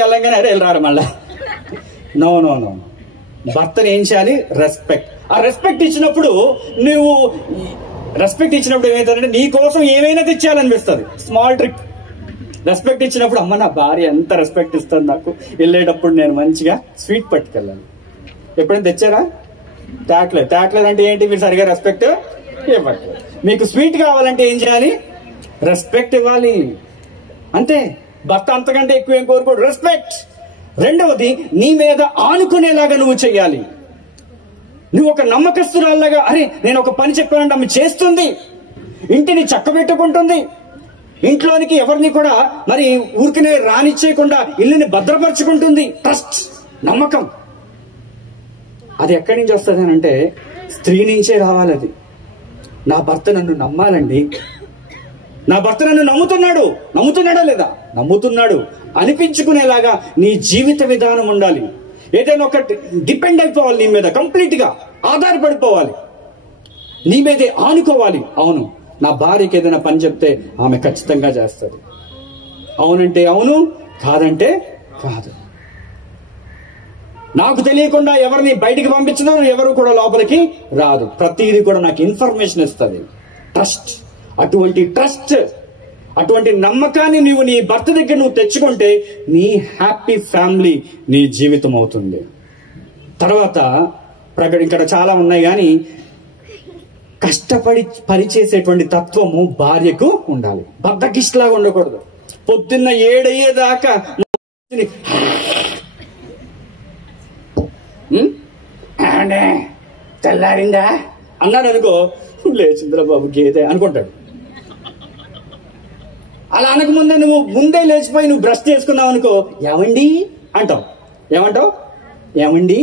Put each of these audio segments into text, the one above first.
తెలంగాణ వెళ్ళరాడు మళ్ళా. No no no, భర్తను ఏం చేయాలి? రెస్పెక్ట్. ఆ రెస్పెక్ట్ ఇచ్చినప్పుడు ఏమవుతుందంటే నీ కోసం ఏమైనా తెచ్చేయాలనిపిస్తుంది. Small trick. రెస్పెక్ట్ ఇచ్చినప్పుడు అమ్మ నా భార్య ఎంత రెస్పెక్ట్ ఇస్తుంది నాకు, వెళ్ళేటప్పుడు నేను మంచిగా స్వీట్ పట్టుకెళ్ళాలి. ఎప్పుడైనా తెచ్చారా? తేట్లేదు అంటే ఏంటి? మీరు సరిగా రెస్పెక్ట్ ఇవ్వట్లేదు. మీకు స్వీట్ కావాలంటే ఏం చేయాలి? రెస్పెక్ట్ ఇవ్వాలి. అంతే. భర్త అంతకంటే ఎక్కువ ఏం కోరుకోడు, రెస్పెక్ట్. రెండవది, నీ మీద ఆనుకునేలాగా నువ్వు చెయ్యాలి. నువ్వు ఒక నమ్మకస్తురాల్లాగా, అరే నేను ఒక పని చెప్పానంటే ఆమె చేస్తుంది, ఇంటిని చక్కబెట్టుకుంటుంది, ఇంట్లోనికి ఎవరిని కూడా మరి ఊరికనే రానిచ్చేయకుండా ఇల్లుని భద్రపరుచుకుంటుంది. ట్రస్ట్, నమ్మకం. అది ఎక్కడి నుంచి వస్తుంది అని అంటే స్త్రీ నుంచే రావాలి. అది నా భర్త నన్ను నమ్మాలండి, నా భర్త నన్ను నమ్ముతున్నాడా లేదా? నమ్ముతున్నాడు అనిపించుకునేలాగా నీ జీవిత విధానం ఉండాలి. ఏదైనా ఒకటి డిపెండ్ అయిపోవాలి, నీ మీద కంప్లీట్ గా ఆధారపడిపోవాలి, నీ మీదే ఆనుకోవాలి. అవును, నా భార్యకి ఏదైనా పని చెప్తే ఆమె ఖచ్చితంగా చేస్తుంది. అవునంటే అవును, కాదంటే కాదు. నాకు తెలియకుండా ఎవరిని బయటికి పంపించదు, ఎవరు కూడా లోపలికి రాదు. ప్రతిదీ కూడా నాకు ఇన్ఫర్మేషన్ ఇస్తుంది. ట్రస్ట్. అటువంటి నమ్మకాన్ని నువ్వు నీ భర్త దగ్గర నువ్వు తెచ్చుకుంటే నీ హ్యాపీ ఫ్యామిలీ నీ జీవితం అవుతుంది. తర్వాత ఇక్కడ చాలా ఉన్నాయి, కానీ కష్టపడి పనిచేసేటువంటి తత్వము భార్యకు ఉండాలి. బద్దకిష్టలాగా ఉండకూడదు. పొద్దున్న 7 అయ్యేదాకా తెల్లారిందా అన్నాడు అనుకో, లేచింద్ర బాబు గేదే అనుకుంటాడు. అలా అనకముందే నువ్వు ముందే లేచిపోయి నువ్వు బ్రష్ చేసుకున్నావు అనుకో, ఏమండి అంటావు. ఏమండి.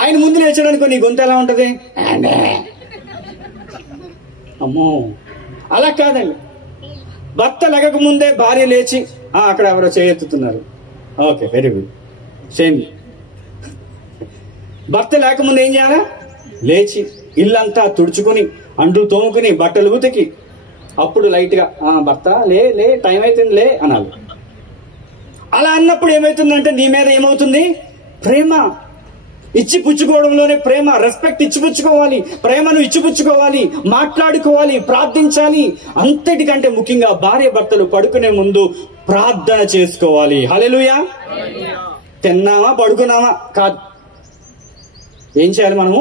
ఆయన ముందు లేచాడు అనుకో, నీ గొంతు ఎలా ఉంటది? అమ్మో, అలా కాదండి. భర్త లెగక ముందే భార్య లేచి అక్కడ ఎవరో చేయెత్తుతున్నారు, ఓకే వెరీ గుడ్, సేమ్. భర్త లేకముందు ఏం చేయాలా? లేచి ఇల్లంతా తుడుచుకుని, అంట్లు తోముకుని, బట్టలు ఉతికి, అప్పుడు లైట్ గా భర్త లే టైం అవుతుంది లే అనాలి. అలా అన్నప్పుడు ఏమవుతుందంటే నీ మీద ఏమవుతుంది? ప్రేమ. ఇచ్చి పుచ్చుకోవడంలోనే ప్రేమ. రెస్పెక్ట్ ఇచ్చిపుచ్చుకోవాలి, ప్రేమను ఇచ్చిపుచ్చుకోవాలి, మాట్లాడుకోవాలి, ప్రార్థించాలి. అంతటికంటే ముఖ్యంగా భార్య భర్తలు పడుకునే ముందు ప్రార్థన చేసుకోవాలి. హల్లెలూయా. తిన్నామా పడుకున్నామా కాదు, ఏం చేయాలి? మనము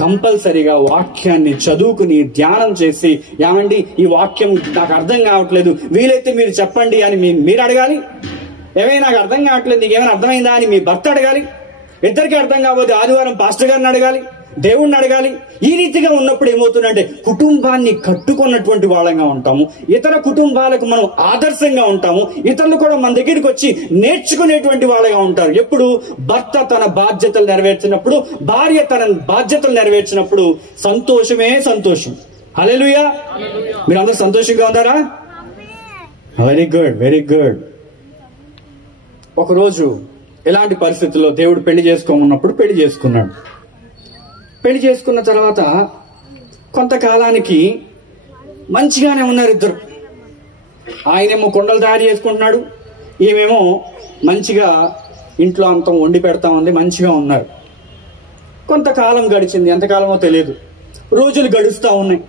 కంపల్సరీగా వాక్యాన్ని చదువుకుని ధ్యానం చేసి, ఏమండి ఈ వాక్యం నాకు అర్థం కావట్లేదు, వీలైతే మీరు చెప్పండి అని మీరు అడగాలి. ఏమైనా నాకు అర్థం కావట్లేదు, నీకేమైనా అర్థమైందా అని మీ భర్త అడగాలి. ఇద్దరికి అర్థం కాకపోతే ఆదివారం పాస్టర్ గారిని అడగాలి, దేవుణ్ణి అడగాలి. ఈ రీతిగా ఉన్నప్పుడు ఏమవుతుందంటే కుటుంబాన్ని కట్టుకున్నటువంటి వాళ్ళంగా ఉంటాము, ఇతర కుటుంబాలకు మనం ఆదర్శంగా ఉంటాము, ఇతరులు కూడా మన దగ్గరికి వచ్చి నేర్చుకునేటువంటి వాళ్ళగా ఉంటారు. ఎప్పుడు భర్త తన బాధ్యతలు నెరవేర్చినప్పుడు, భార్య తన బాధ్యతలు నెరవేర్చినప్పుడు సంతోషమే సంతోషం. హల్లెలూయా. మీరందరూ సంతోషంగా ఉన్నారా? Very good, very good. ఒకరోజు ఇలాంటి పరిస్థితుల్లో దేవుడు పెళ్లి చేసుకోమన్నప్పుడు పెళ్లి చేసుకున్నాడు. పెళ్లి చేసుకున్న తర్వాత కొంతకాలానికి మంచిగానే ఉన్నారు ఇద్దరు. ఆయనేమో కుండలు తయారు చేసుకుంటున్నాడు, ఈమెమో మంచిగా ఇంట్లో అంతం వండి పెడతా ఉంది, మంచిగా ఉన్నారు. కొంతకాలం గడిచింది, ఎంతకాలమో తెలియదు. రోజులు గడుస్తూ ఉన్నాయి.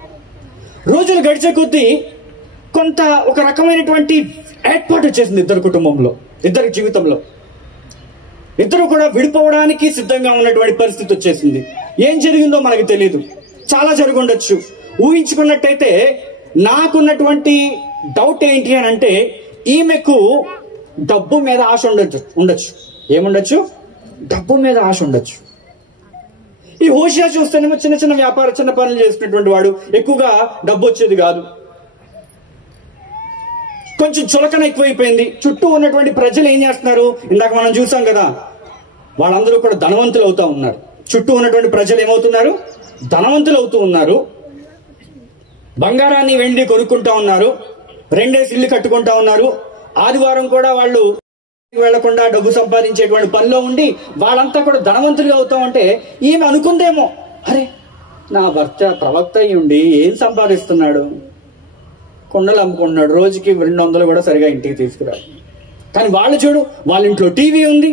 రోజులు గడిచే కొద్దీ కొంత ఒక రకమైనటువంటి ఏర్పాటు వచ్చేసింది ఇద్దరు కుటుంబంలో, ఇద్దరి జీవితంలో. ఇద్దరు కూడా విడిపోవడానికి సిద్ధంగా ఉన్నటువంటి పరిస్థితి వచ్చేసింది. ఏం జరిగిందో మనకు తెలియదు, చాలా జరుగుండొచ్చు. ఊహించుకున్నట్టయితే నాకున్నటువంటి డౌట్ ఏంటి అని అంటే, ఈమెకు డబ్బు మీద ఆశ ఉండొచ్చు. ఏముండొచ్చు? డబ్బు మీద ఆశ ఉండొచ్చు. ఈ హోషియా చూస్తేనేమో చిన్న చిన్న వ్యాపారం, చిన్న పనులు చేసుకున్నటువంటి వాడు, ఎక్కువగా డబ్బు వచ్చేది కాదు. కొంచెం చులకన ఎక్కువైపోయింది. చుట్టూ ఉన్నటువంటి ప్రజలు ఏం చేస్తున్నారు? ఇందాక మనం చూసాం కదా, వాళ్ళందరూ కూడా ధనవంతులు అవుతా ఉన్నారు. చుట్టూ ఉన్నటువంటి ప్రజలు ఏమవుతున్నారు? ధనవంతులు అవుతూ ఉన్నారు. బంగారాన్ని వెండి కొనుక్కుంటా ఉన్నారు, 2 ఇల్లు కట్టుకుంటా ఉన్నారు. ఆదివారం కూడా వాళ్ళు వెళ్లకుండా డబ్బు సంపాదించేటువంటి పనిలో ఉండి వాళ్ళంతా కూడా ధనవంతులుగా అవుతా ఉంటే ఈమె అనుకుందేమో, అరే నా భర్త ప్రవక్త అయి ఉండి ఏం సంపాదిస్తున్నాడు, కుండలు అమ్ముకుంటున్నాడు, రోజుకి 200 కూడా సరిగా ఇంటికి తీసుకురాడు, కానీ వాళ్ళు చూడు, వాళ్ళ ఇంట్లో టీవీ ఉంది,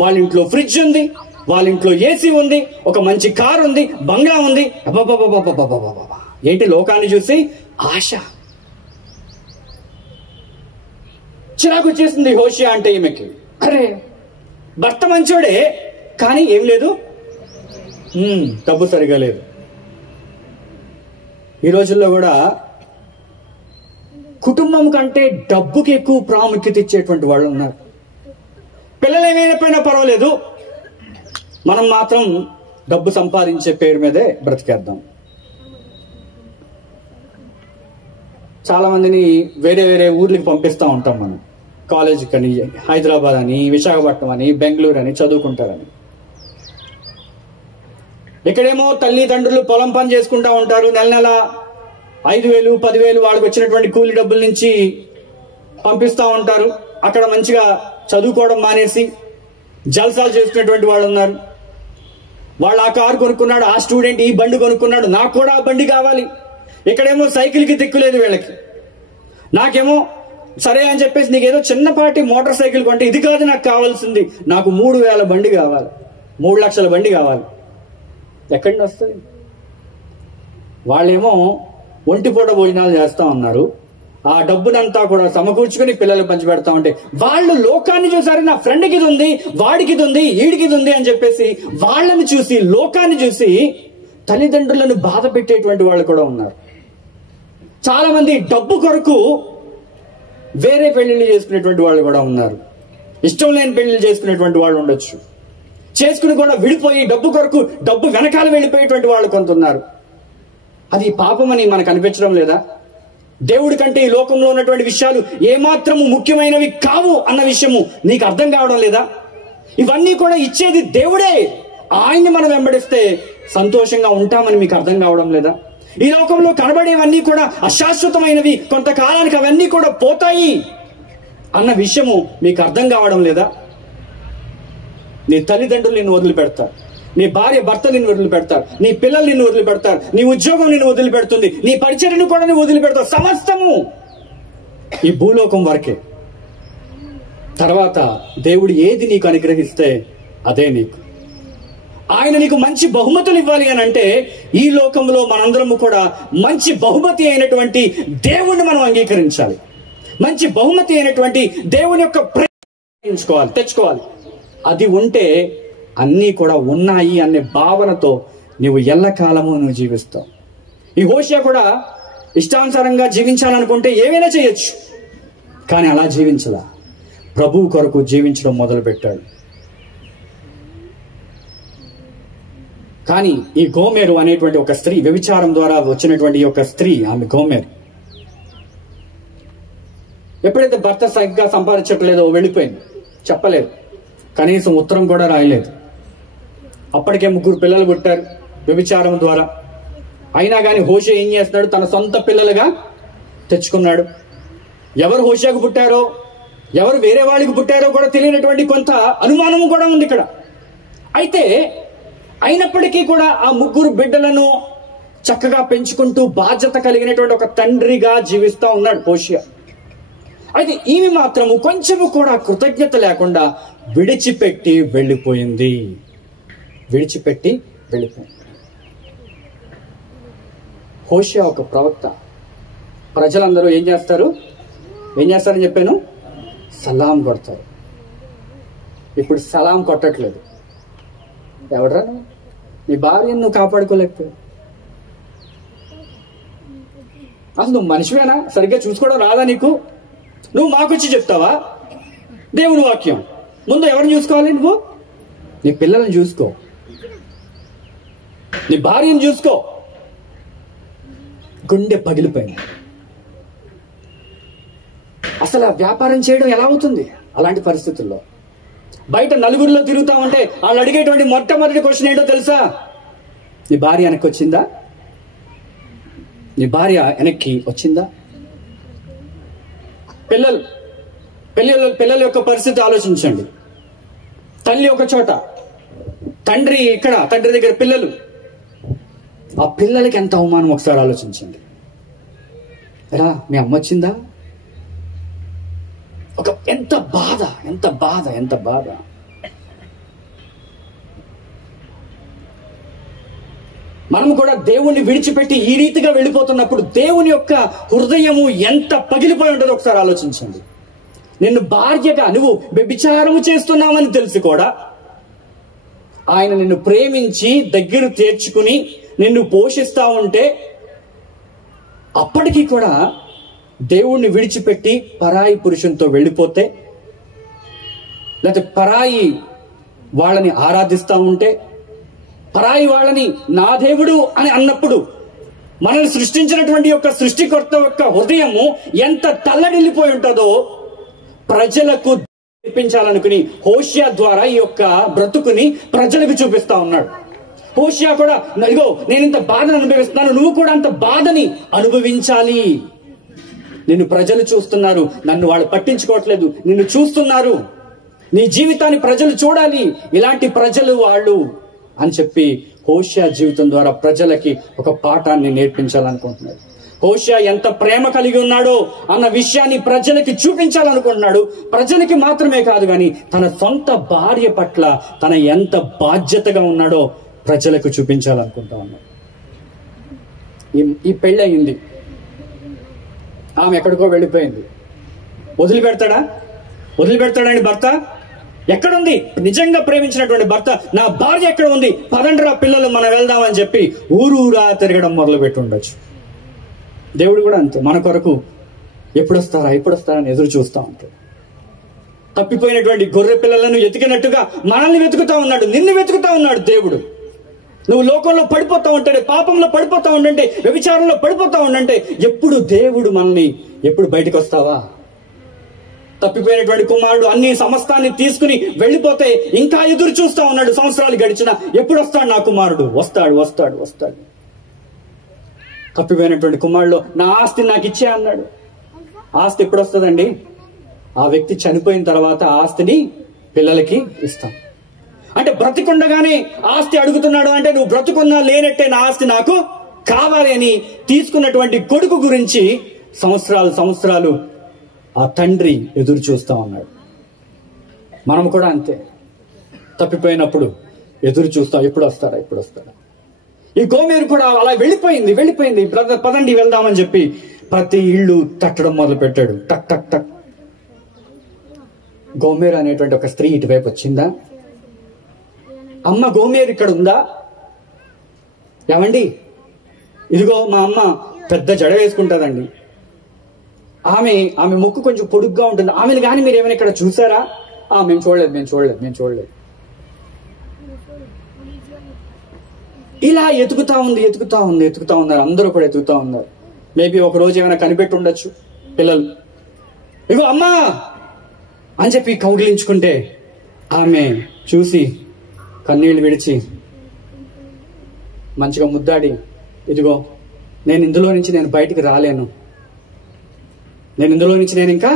వాళ్ళ ఇంట్లో ఫ్రిడ్జ్ ఉంది, వాళ్ళ ఇంట్లో ఏసీ ఉంది, ఒక మంచి కార్ ఉంది, బంగ్లా ఉంది. అబ్బా, ఏంటి లోకాన్ని చూసి ఆశ. చిరాకు వచ్చేసింది హోషియా అంటే ఈమెకి. అరే, భర్త మంచోడే కానీ ఏం లేదు, డబ్బు సరిగా లేదు. ఈ రోజుల్లో కూడా కుటుంబం కంటే డబ్బుకి ఎక్కువ ప్రాముఖ్యత ఇచ్చేటువంటి వాళ్ళు ఉన్నారు. పిల్లలు ఏమైనా పర్వాలేదు, మనం మాత్రం డబ్బు సంపాదించే పేరు మీదే బ్రతికేద్దాం. చాలా మందిని వేరే వేరే ఊర్లకి పంపిస్తూ ఉంటాం మనం, కాలేజీకి అని, హైదరాబాద్ అని, విశాఖపట్నం అని, బెంగళూరు అని చదువుకుంటారని. ఇక్కడేమో తల్లిదండ్రులు పొలం పని చేసుకుంటా ఉంటారు. నెల నెల 5,000, 10,000 వాళ్ళకి వచ్చినటువంటి కూలి డబ్బుల నుంచి పంపిస్తూ ఉంటారు. అక్కడ మంచిగా చదువుకోవడం మానేసి జల్సాలు చేసుకునేటువంటి వాళ్ళు ఉన్నారు. వాళ్ళు ఆ కారు కొనుక్కున్నాడు, ఆ స్టూడెంట్ ఈ బండి కొనుక్కున్నాడు, నాకు కూడా ఆ బండి కావాలి. ఇక్కడేమో సైకిల్కి దిక్కులేదు వీళ్ళకి. నాకేమో సరే అని చెప్పేసి నీకేదో చిన్నపాటి మోటార్ సైకిల్ కొంటే ఇది కాదు నాకు కావాల్సింది, నాకు 3,000 బండి కావాలి, 3 లక్షల బండి కావాలి. ఎక్కడి నుంచి వస్తుంది? వాళ్ళేమో ఒంటిపూట భోజనాలు చేస్తా ఉన్నారు. ఆ డబ్బునంతా కూడా సమకూర్చుకుని పిల్లలు పంచిపెడతా ఉంటే వాళ్ళు లోకాన్ని చూసారు. నా ఫ్రెండ్కి ఇది ఉంది, వాడికి ఇది ఉంది, ఈడికి ఇది ఉంది అని చెప్పేసి వాళ్ళని చూసి, లోకాన్ని చూసి తల్లిదండ్రులను బాధ పెట్టేటువంటి వాళ్ళు కూడా ఉన్నారు. చాలా మంది డబ్బు కొరకు వేరే పెళ్లిళ్ళు చేసుకునేటువంటి వాళ్ళు కూడా ఉన్నారు. ఇష్టం లేని పెళ్లిళ్ళు చేసుకునేటువంటి వాళ్ళు ఉండొచ్చు. చేసుకుని కూడా విడిపోయి డబ్బు కొరకు డబ్బు వెనకాల వెళ్ళిపోయేటువంటి వాళ్ళు కొంతున్నారు. అది పాపమని మనకు అనిపించడం లేదా? దేవుడి కంటే ఈ లోకంలో ఉన్నటువంటి విషయాలు ఏమాత్రము ముఖ్యమైనవి కావు అన్న విషయము నీకు అర్థం కావడం లేదా? ఇవన్నీ కూడా ఇచ్చేది దేవుడే. ఆయన్ని మనం వెంబడిస్తే సంతోషంగా ఉంటామని మీకు అర్థం కావడం లేదా? ఈ లోకంలో కనబడేవన్నీ కూడా అశాశ్వతమైనవి, కొంతకాలానికి అవన్నీ కూడా పోతాయి అన్న విషయము మీకు అర్థం కావడం లేదా? నీ తల్లిదండ్రులు నిన్ను వదిలిపెడతారు, నీ భార్య భర్త నిన్ను వదిలిపెడతారు, నీ పిల్లలు నిన్ను వదిలిపెడతారు, నీ ఉద్యోగం నిన్ను వదిలిపెడుతుంది, నీ పరిచర్యను కూడా నువ్వు వదిలిపెడతావు. సమస్తము ఈ భూలోకం వరకే. తర్వాత దేవుడు ఏది నీకు అనుగ్రహిస్తే అదే నీకు. ఆయన నీకు మంచి బహుమతులు ఇవ్వాలి అని అంటే ఈ లోకంలో మనందరము కూడా మంచి బహుమతి అయినటువంటి దేవుణ్ణి మనం అంగీకరించాలి. మంచి బహుమతి అయినటువంటి దేవుని యొక్క ప్రేమ తెచ్చుకోవాలి. అది ఉంటే అన్నీ కూడా ఉన్నాయి అనే భావనతో నువ్వు ఎల్లకాలము నువ్వు జీవిస్తావు. ఈ హోషియా కూడా ఇష్టానుసారంగా జీవించాలనుకుంటే ఏమైనా చేయొచ్చు, కానీ అలా జీవించలా. ప్రభువు కొరకు జీవించడం మొదలు పెట్టాడు. కానీ ఈ గోమెరు అనేటువంటి ఒక స్త్రీ, వ్యభిచారం ద్వారా వచ్చినటువంటి ఒక స్త్రీ, ఆమె గోమెరు ఎప్పుడైతే భర్త సరిగ్గా సంపాదించట్లేదో వెళ్ళిపోయింది. చెప్పలేదు, కనీసం ఉత్తరం కూడా రాయలేదు. అప్పటికే 3 పిల్లలు పుట్టారు వ్యభిచారం ద్వారా. అయినా కానీ హోషియా ఏం చేస్తున్నాడు? తన సొంత పిల్లలుగా తెచ్చుకున్నాడు. ఎవరు హోషియాకు పుట్టారో, ఎవరు వేరే వాళ్ళకి పుట్టారో కూడా తెలియనటువంటి కొంత అనుమానము కూడా ఉంది ఇక్కడ. అయితే అయినప్పటికీ కూడా ఆ 3 బిడ్డలను చక్కగా పెంచుకుంటూ బాధ్యత కలిగినటువంటి ఒక తండ్రిగా జీవిస్తూ ఉన్నాడు హోషియా. అయితే ఈమె మాత్రము కొంచెము కూడా కృతజ్ఞత లేకుండా విడిచిపెట్టి వెళ్ళిపోయింది. హోషియా ఒక ప్రవక్త. ప్రజలందరూ ఏం చేస్తారని చెప్పాను? సలాం కొడతారు. ఇప్పుడు సలాం కొట్టట్లేదు. ఎవడరా నీ భార్యను నువ్వు కాపాడుకోలేకపోయావు? అసలు నువ్వు మనిషివేనా? సరిగ్గా చూసుకోవడం రాదా నీకు? నువ్వు మాకొచ్చి చెప్తావా? దేవుని వాక్యం ముందు ఎవరిని చూసుకోవాలి? నువ్వు నీ పిల్లల్ని చూసుకో, నీ భార్యను చూసుకో. గుండె పగిలిపోయింది. అసలు వ్యాపారం చేయడం ఎలా అవుతుంది అలాంటి పరిస్థితుల్లో? బయట నలుగురిలో తిరుగుతా ఉంటే వాళ్ళు అడిగేటువంటి మొట్టమొదటి క్వశ్చన్ ఏంటో తెలుసా? నీ భార్య వెనక్కి వచ్చిందా? నీ భార్య వెనక్కి వచ్చిందా? పిల్లల యొక్క పరిస్థితి ఆలోచించండి. తల్లి ఒక చోట, తండ్రి ఇక్కడ, తండ్రి దగ్గర పిల్లలు. ఆ పిల్లలకి ఎంత అవమానం ఒకసారి ఆలోచించండి. ఎలా మీ అమ్మ వచ్చిందా? ఎంత బాధ, ఎంత బాధ, ఎంత బాధ. మనం కూడా దేవుణ్ణి విడిచిపెట్టి ఈ రీతిగా వెళ్ళిపోతున్నప్పుడు దేవుని యొక్క హృదయము ఎంత పగిలిపోయి ఉంటుందో ఒకసారి ఆలోచించండి. నిన్ను భార్యగా నువ్వు వ్యభిచారము చేస్తున్నావని తెలిసి కూడా ఆయన నిన్ను ప్రేమించి దగ్గర చేర్చుకుని నిన్ను పోషిస్తా ఉంటే అప్పటికీ కూడా దేవుణ్ణి విడిచిపెట్టి పరాయి పురుషునితో వెళ్ళిపోతే, లేకపోతే పరాయి వాళ్ళని ఆరాధిస్తా ఉంటే, పరాయి వాళ్ళని నా దేవుడు అని అన్నప్పుడు మనల్ని సృష్టించినటువంటి యొక్క సృష్టికర్త యొక్క హృదయము ఎంత తల్లడిల్లిపోయి ఉంటుందో ప్రజలకు నేర్పించాలనుకుని హోషియా ద్వారా ఈ యొక్క బ్రతుకుని ప్రజలకు చూపిస్తా ఉన్నాడు. హోషియా కూడా, ఇగో నేను ఇంత బాధను అనుభవిస్తున్నాను, నువ్వు కూడా అంత బాధని అనుభవించాలి. నిన్ను ప్రజలు చూస్తున్నారు, నన్ను వాళ్ళు పట్టించుకోవట్లేదు, నిన్ను చూస్తున్నారు, నీ జీవితాన్ని ప్రజలు చూడాలి, ఇలాంటి ప్రజలు వాళ్ళు అని చెప్పి హోషియా జీవితం ద్వారా ప్రజలకి ఒక పాఠాన్ని నేర్పించాలనుకుంటున్నాడు. హోషియా ఎంత ప్రేమ కలిగి ఉన్నాడో అన్న విషయాన్ని ప్రజలకి చూపించాలనుకుంటున్నాడు. ప్రజలకి మాత్రమే కాదు కానీ తన సొంత భార్య పట్ల తన ఎంత బాధ్యతగా ఉన్నాడో ప్రజలకు చూపించాలనుకుంటా ఉన్నాడు. ఈ పెళ్ళి అయింది, ఆమె ఎక్కడికో వెళ్ళిపోయింది. వదిలిపెడతాడండి భర్త? ఎక్కడుంది నిజంగా ప్రేమించినటువంటి భర్త? నా భార్య ఎక్కడ ఉంది, పదండ్రా పిల్లలు మనం వెళ్దామని చెప్పి ఊరూరా తిరగడం మొదలు పెట్టి ఉండొచ్చు. దేవుడు కూడా అంతే, మన కొరకు ఎప్పుడొస్తారా అని ఎదురు చూస్తూ ఉంటాడు. తప్పిపోయినటువంటి గొర్రె పిల్లలను ఎతికినట్టుగా మనల్ని వెతుకుతా ఉన్నాడు, నిన్ను వెతుకుతా ఉన్నాడు దేవుడు. నువ్వు లోకంలో పడిపోతా ఉంటే, పాపంలో పడిపోతా ఉండంటే, వ్యభిచారంలో పడిపోతా ఉండంటే ఎప్పుడు దేవుడు మనల్ని ఎప్పుడు బయటకు వస్తావా? తప్పిపోయినటువంటి కుమారుడు అన్ని సమస్తాన్ని తీసుకుని వెళ్ళిపోతే ఇంకా ఎదురు చూస్తా ఉన్నాడు. సంవత్సరాలు గడిచినా ఎప్పుడు వస్తాడు నా కుమారుడు? వస్తాడు. తప్పిపోయినటువంటి కుమారుడు నా ఆస్తిని నాకు ఇచ్చే అన్నాడు. ఆస్తి ఎప్పుడు వస్తుందండి? ఆ వ్యక్తి చనిపోయిన తర్వాత ఆస్తిని పిల్లలకి ఇస్తాం. అంటే బ్రతికుండగానే ఆస్తి అడుగుతున్నాడు అంటే నువ్వు బ్రతుకున్నా లేనట్టే నా ఆస్తి నాకు కావాలి అని తీసుకున్నటువంటి కొడుకు గురించి సంవత్సరాలు ఆ తండ్రి ఎదురు చూస్తా ఉన్నాడు. మనం కూడా అంతే, తప్పిపోయినప్పుడు ఎదురు చూస్తాం, ఎప్పుడు వస్తాడా. ఈ గోమేరు కూడా అలా వెళ్ళిపోయింది. పదండి వెళ్దామని చెప్పి ప్రతి ఇళ్ళు తట్టడం మొదలు పెట్టాడు. టక్ టక్ టక్. గోమేరు అనేటువంటి ఒక స్త్రీ ఇటువైపు వచ్చిందా? అమ్మ గోమేరు ఇక్కడ ఉందా? ఏమండి, ఇదిగో మా అమ్మ పెద్ద జడ వేసుకుంటుందండి, ఆమె ముక్కు కొంచెం పొడుగ్గా ఉంటుంది, ఆమెను కానీ మీరు ఏమైనా ఇక్కడ చూసారా? మేము చూడలేదు. ఇలా ఎతుకుతా ఉన్నారు, అందరూ కూడా ఎతుకుతా ఉన్నారు. మేబీ ఒక రోజు ఏమైనా కనిపెట్టి ఉండొచ్చు పిల్లలు. ఇగో అమ్మా అని చెప్పి కౌగిలించుకుంటే ఆమె చూసి కన్నీళ్లు విడిచి మంచిగా ముద్దాడి, ఇదిగో నేను ఇందులో నుంచి బయటికి రాలేను, నేను ఇంకా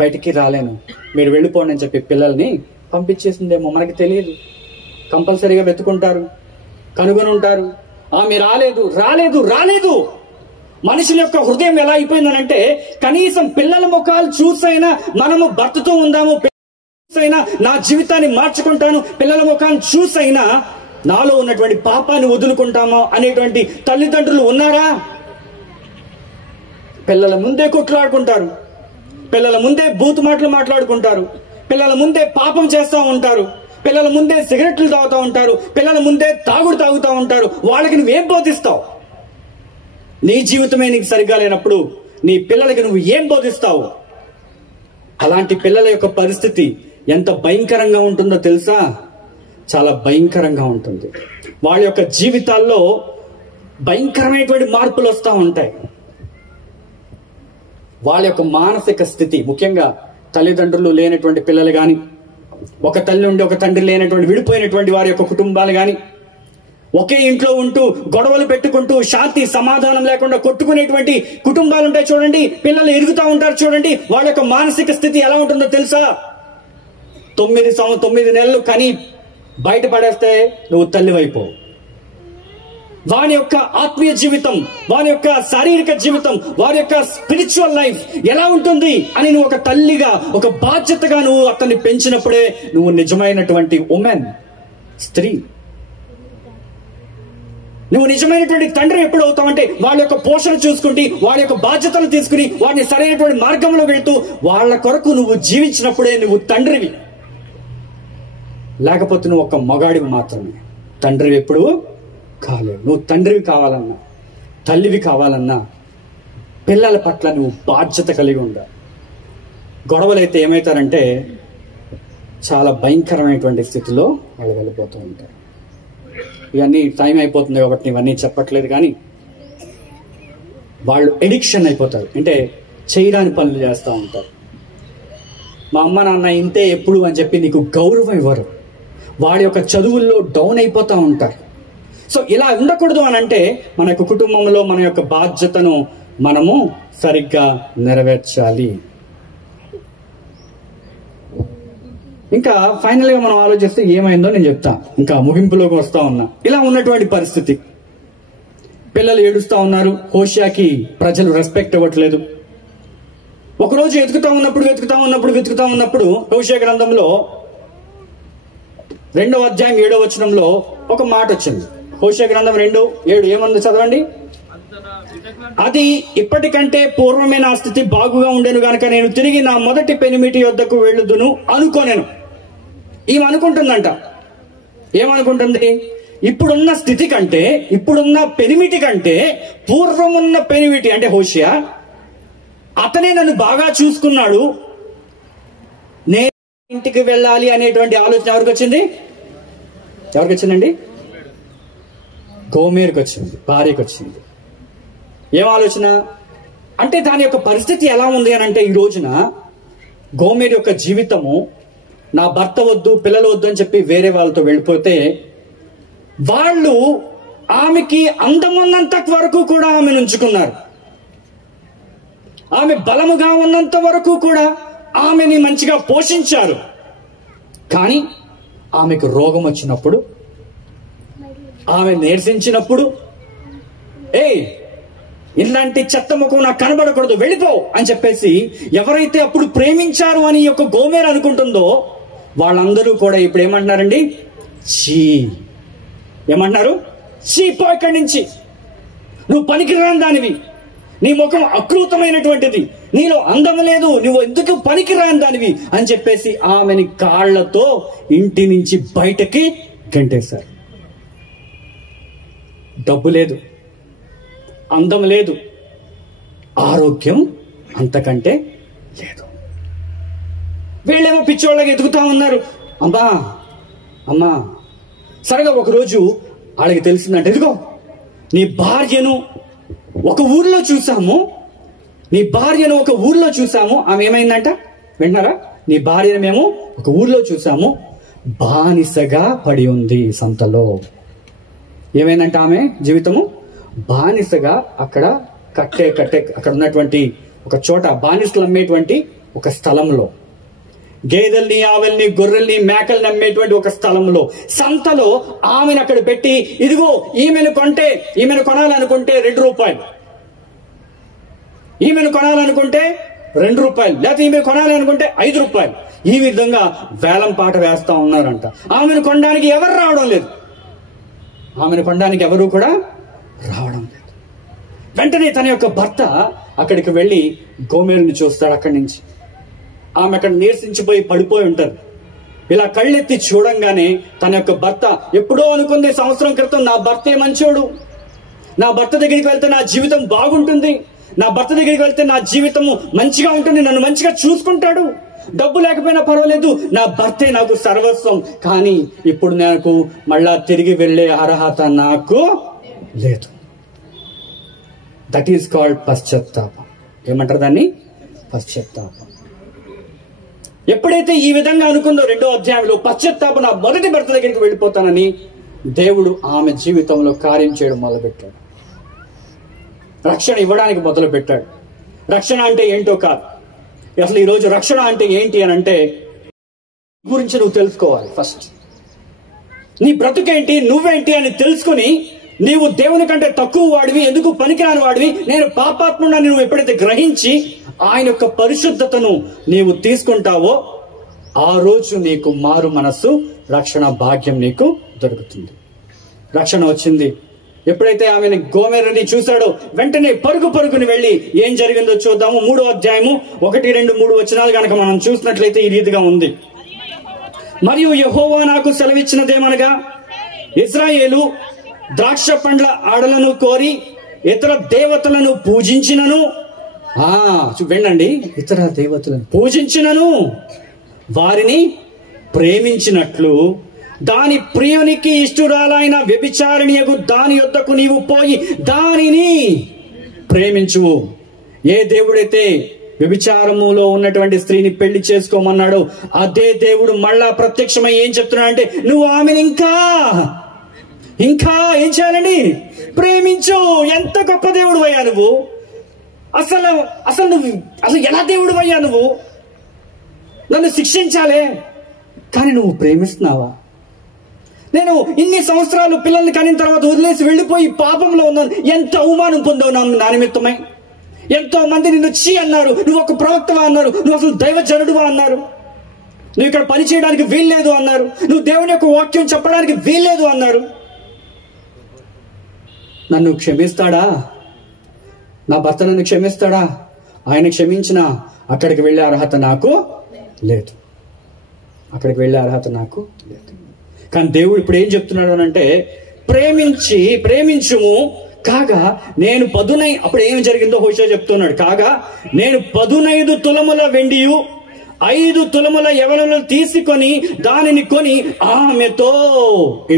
బయటికి రాలేను, మీరు వెళ్ళిపోండి అని చెప్పి పిల్లల్ని పంపించేసిందేమో, మనకి తెలియదు. కంపల్సరీగా వెతుకుంటారు, కనుగొని ఉంటారు. ఆమె రాలేదు. మనుషుల యొక్క హృదయం ఎలా అయిపోయిందనంటే కనీసం పిల్లల ముఖాలు చూసైనా మనము భర్తతో ఉందాము, చూసైనా నా జీవితాన్ని మార్చుకుంటాను, పిల్లల ముఖాన్ని చూసైనా నాలో ఉన్నటువంటి పాపాన్ని వదులుకుంటామో అనేటువంటి తల్లిదండ్రులు ఉన్నారా? పిల్లల ముందే కొట్లాడుకుంటారు, పిల్లల ముందే బూతు మాటలు మాట్లాడుకుంటారు, పిల్లల ముందే పాపం చేస్తూ ఉంటారు, పిల్లల ముందే సిగరెట్లు తాగుతూ ఉంటారు, పిల్లల ముందే తాగుతూ ఉంటారు. వాళ్ళకి నువ్వేం బోధిస్తావు? నీ జీవితమే నీకు సరిగ్గా లేనప్పుడు నీ పిల్లలకి నువ్వు ఏం బోధిస్తావు? అలాంటి పిల్లల యొక్క పరిస్థితి ఎంత భయంకరంగా ఉంటుందో తెలుసా? చాలా భయంకరంగా ఉంటుంది. వాళ్ళ యొక్క జీవితాల్లో భయంకరమైనటువంటి మార్పులు వస్తూ ఉంటాయి. వాళ్ళ యొక్క మానసిక స్థితి, ముఖ్యంగా తల్లిదండ్రులు లేనటువంటి పిల్లలు కానీ, ఒక తల్లి ఉండి ఒక తండ్రి లేనటువంటి విడిపోయినటువంటి వారి యొక్క కుటుంబాలు కానీ, ఒకే ఇంట్లో ఉంటూ గొడవలు పెట్టుకుంటూ శాంతి సమాధానం లేకుండా కొట్టుకునేటువంటి కుటుంబాలు ఉంటాయి చూడండి. పిల్లలు ఎరుగుతూ ఉంటారు చూడండి. వాళ్ళ యొక్క మానసిక స్థితి ఎలా ఉంటుందో తెలుసా? 9 నెలలు కని బయటపడేస్తే నువ్వు తల్లివైపోవు, వాని యొక్క ఆత్మీయ జీవితం, వాని యొక్క శారీరక జీవితం, వారి యొక్క స్పిరిచువల్ లైఫ్ ఎలా ఉంటుంది అని నువ్వు ఒక తల్లిగా, ఒక బాధ్యతగా నువ్వు అతన్ని పెంచినప్పుడే నువ్వు నిజమైనటువంటి ఉమెన్, స్త్రీ. నువ్వు నిజమైనటువంటి తండ్రి ఎప్పుడు అవుతావంటే వాళ్ళ యొక్క పోషణ చూసుకుంటే, వాళ్ళ యొక్క బాధ్యతలు తీసుకుని వారిని సరైనటువంటి మార్గంలో వెళ్తూ వాళ్ళ కొరకు నువ్వు జీవించినప్పుడే నువ్వు తండ్రివి. లేకపోతే నువ్వు ఒక మగాడివి మాత్రమే, తండ్రివి ఎప్పుడు కాలేవు. నువ్వు తండ్రివి కావాలన్నా, తల్లివి కావాలన్నా పిల్లల పట్ల నువ్వు బాధ్యత కలిగి ఉండాలి. గొడవలు అయితే ఏమవుతారంటే చాలా భయంకరమైనటువంటి స్థితిలో వాళ్ళు వెళ్ళిపోతూ ఉంటారు. ఇవన్నీ టైం అయిపోతుంది కాబట్టి ఇవన్నీ చెప్పట్లేదు, కానీ వాళ్ళు ఎడిక్షన్ అయిపోతారు. అంటే చేయడానికి పనులు చేస్తూ ఉంటారు. మా అమ్మ నాన్న ఇంతే ఎప్పుడు అని చెప్పి నీకు గౌరవం ఇవ్వరు. వాడి యొక్క చదువుల్లో డౌన్ అయిపోతూ ఉంటారు. సో ఇలా ఉండకూడదు అని అంటే మన యొక్క కుటుంబంలో మన యొక్క బాధ్యతను మనము సరిగ్గా నెరవేర్చాలి. ఇంకా ఫైనల్ గా మనం ఆలోచిస్తే ఏమైందో నేను చెప్తా. ఇంకా ముగింపులోకి వస్తా ఉన్నా. ఇలా ఉన్నటువంటి పరిస్థితి, పిల్లలు ఏడుస్తా ఉన్నారు. హోషేయాకి ప్రజలు రెస్పెక్ట్ ఇవ్వట్లేదు. ఒకరోజు వెతుకుతా ఉన్నప్పుడు హోషేయ గ్రంథంలో 2వ అధ్యాయం 7వ వచనంలో ఒక మాట వచ్చింది. హోషేయ గ్రంథం 2:7 ఏమంది చదవండి. అది ఇప్పటికంటే పూర్వమే నా స్థితి బాగుగా ఉండేను గనక నేను తిరిగి నా మొదటి పెనిమిటి యొద్దకు వెళ్ళుదును అనుకోనేను. ఈమె అనుకుంటుందంట. ఏమనుకుంటుంది? ఇప్పుడున్న స్థితి కంటే, ఇప్పుడున్న పెనిమిటి కంటే పూర్వమున్న పెనిమిటి అంటే హోషేయ, అతనే నన్ను బాగా చూసుకున్నాడు, నేను ఇంటికి వెళ్ళాలి అనేటువంటి ఆలోచన ఎవరికి వచ్చిందండి? గోమెరుకు వచ్చింది, భార్యకు వచ్చింది. ఏం ఆలోచన అంటే దాని యొక్క పరిస్థితి ఎలా ఉంది అని అంటే, ఈ రోజున గోమెరు యొక్క జీవితము, నా భర్త వద్దు, పిల్లలు వద్దు అని చెప్పి వేరే వాళ్ళతో వెళ్ళిపోతే, వాళ్ళు ఆమెకి అందం ఉన్నంత వరకు కూడా ఆమెను ఉంచుకున్నారు. ఆమె బలముగా ఉన్నంత వరకు కూడా ఆమెని మంచిగా పోషించారు. కానీ ఆమెకు రోగం వచ్చినప్పుడు, ఆమె నీరసించినప్పుడు, ఇలాంటి చెత్త ముఖం నాకు కనబడకూడదు, వెళ్ళిపో అని చెప్పేసి ఎవరైతే అప్పుడు ప్రేమించారు అని యొక్క గోమెరు అనుకుంటుందో వాళ్ళందరూ కూడా ఇప్పుడు ఏమంటున్నారండి? ఏమంటున్నారు? పో ఇక్కడి నుంచి, నువ్వు పనికిరాని దానివి, నీ ముఖం అకృతమైనటువంటిది, నీలో అందం లేదు, నువ్వు ఎందుకు పనికిరాని దానివి అని చెప్పేసి ఆమెని కాళ్లతో ఇంటి నుంచి బయటకి గంటేశారు. డబ్బు లేదు, అందం లేదు, ఆరోగ్యం అంతకంటే లేదు. వీళ్ళేమో పిచ్చోళ్ళగా ఎదుగుతా ఉన్నారు. అమ్మా సరిగా ఒకరోజు వాళ్ళకి తెలిసిందంటే, ఇదిగో నీ భార్యను ఒక ఊర్లో చూసాము, ఆమె ఏమైందంట వింటున్నారా? నీ భార్యను మేము ఒక ఊర్లో చూసాము, బానిసగా పడి ఉంది సంతలో. ఏమైందంట ఆమె జీవితము? బానిసగా అక్కడ అక్కడ ఉన్నటువంటి ఒక చోట, బానిసలు అమ్మేటువంటి ఒక స్థలంలో, గేదెల్ని, ఆవుల్ని, గొర్రెల్ని, మేకల్ని అమ్మేటువంటి ఒక స్థలంలో, సంతలో ఆమెను అక్కడ పెట్టి, ఇదిగో ఈమెను కొనాలనుకుంటే 2 రూపాయలు, ఈమెను కొనాలనుకుంటే 2 రూపాయలు, లేకపోతే ఈమెను కొనాలనుకుంటే 5 రూపాయలు, ఈ విధంగా వేలం పాట వేస్తా ఉన్నారంట. ఆమెను కొనడానికి ఎవరు రావడం లేదు. వెంటనే తన యొక్క భర్త అక్కడికి వెళ్ళి గోమెరుని చూస్తాడు. అక్కడి నుంచి ఆమె అక్కడ నీరసించిపోయి పడిపోయి ఉంటారు. ఇలా కళ్ళెత్తి చూడంగానే తన యొక్క భర్త, ఎప్పుడో అనుకుంది సంవత్సరం క్రితం, నా భర్తే మంచోడు, నా భర్త దగ్గరికి వెళ్తే నా జీవితం బాగుంటుంది, నా భర్త దగ్గరికి వెళ్తే నా జీవితము మంచిగా ఉంటుంది, నన్ను మంచిగా చూసుకుంటాడు, డబ్బు లేకపోయినా పర్వాలేదు, నా భర్తే నాకు సర్వస్వం, కానీ ఇప్పుడు నాకు మళ్ళా తిరిగి వెళ్ళే అర్హత నాకు లేదు. దట్ ఈస్ కాల్డ్ పశ్చాత్తాపం. ఏమంటారు దాన్ని? పశ్చాత్తాపం. ఎప్పుడైతే ఈ విధంగా అనుకుందో 2వ అధ్యాయంలో, పశ్చాత్తాపం, నా మొదటి భర్త దగ్గరికి వెళ్ళిపోతానని దేవుడు ఆమె జీవితంలో కార్యం చేయడం మొదలుపెట్టాడు. రక్షణ ఇవ్వడానికి మొదలుపెట్టాడు. రక్షణ అంటే ఏంటో కాదు, అసలు ఈరోజు రక్షణ అంటే ఏంటి అని అంటే, గురించి నువ్వు తెలుసుకోవాలి. ఫస్ట్ నీ బ్రతుకేంటి, నువ్వేంటి అని తెలుసుకుని నీవు దేవుని కంటే తక్కువ వాడివి, ఎందుకు పనికిరాని వాడివి, నేను పాపాత్ముడని నువ్వు ఎప్పుడైతే గ్రహించి ఆయన యొక్క పరిశుద్ధతను నీవు తీసుకుంటావో ఆ రోజు నీకు మారు మనస్సు, రక్షణ భాగ్యం నీకు దొరుకుతుంది. రక్షణ వచ్చింది. ఎప్పుడైతే ఆమెను గోమెరుని చూశాడో వెంటనే పరుగుని వెళ్ళి ఏం జరిగిందో చూద్దాము. 3వ అధ్యాయము 1, 2, 3 వచనాలు కనుక మనం చూసినట్లయితే ఈ రీతిగా ఉంది. మరియు యెహోవా నాకు సెలవిచ్చినదేమనగా, ఇశ్రాయేలు ద్రాక్ష పండ్ల ఆడలను కోరి ఇతర దేవతలను పూజించినను, వినండి, ఇతర దేవతలను పూజించినను వారిని ప్రేమించినట్లు దాని ప్రియునికి ఇష్టురాలైన వ్యభిచారిణియగు దాని యొద్దకు నీవు పోయి దానిని ప్రేమించువు. ఏ దేవుడైతే వ్యభిచారములో ఉన్నటువంటి స్త్రీని పెళ్లి చేసుకోమన్నాడో అదే దేవుడు మళ్ళా ప్రత్యక్షమై ఏం చెప్తున్నాడంటే, నువ్వు ఆమెను ఇంకా ఏం చేయాలండి? ప్రేమించు. ఎంత గొప్ప దేవుడు అయ్యా నువ్వు! అసలు ఎలా దేవుడు అయ్యా నువ్వు? నన్ను శిక్షించాలే, కానీ నువ్వు ప్రేమిస్తున్నావా? నేను ఇన్ని సంవత్సరాలు పిల్లల్ని కనిన తర్వాత వదిలేసి వెళ్ళిపోయి పాపంలో ఉన్నాను. ఎంత అవమానం పొందావు నా నిమిత్తమై. ఎంతో మంది నిన్ను చీ అన్నారు, నువ్వు ఒక ప్రవక్తవా అన్నారు, నువ్వు అసలు దైవజనుడువా అన్నారు, నువ్వు ఇక్కడ పని చేయడానికి వీల్లేదు అన్నారు, నువ్వు దేవుని యొక్క వాక్యం చెప్పడానికి వీల్లేదు అన్నారు. నన్ను క్షమిస్తాడా? నా భర్త నన్ను క్షమిస్తాడా? ఆయన క్షమించిన అక్కడికి వెళ్ళే అర్హత నాకు లేదు. అక్కడికి వెళ్ళే అర్హత నాకు లేదు. కానీ దేవుడు ఇప్పుడు ఏం చెప్తున్నాడు అని అంటే, ప్రేమించుము కాగా నేను అప్పుడు ఏం జరిగిందో హోషేయ చెప్తున్నాడు. కాగా నేను 15 తులముల వెండియు 5 తులముల యవనులను తీసుకొని దానిని కొని ఆమెతో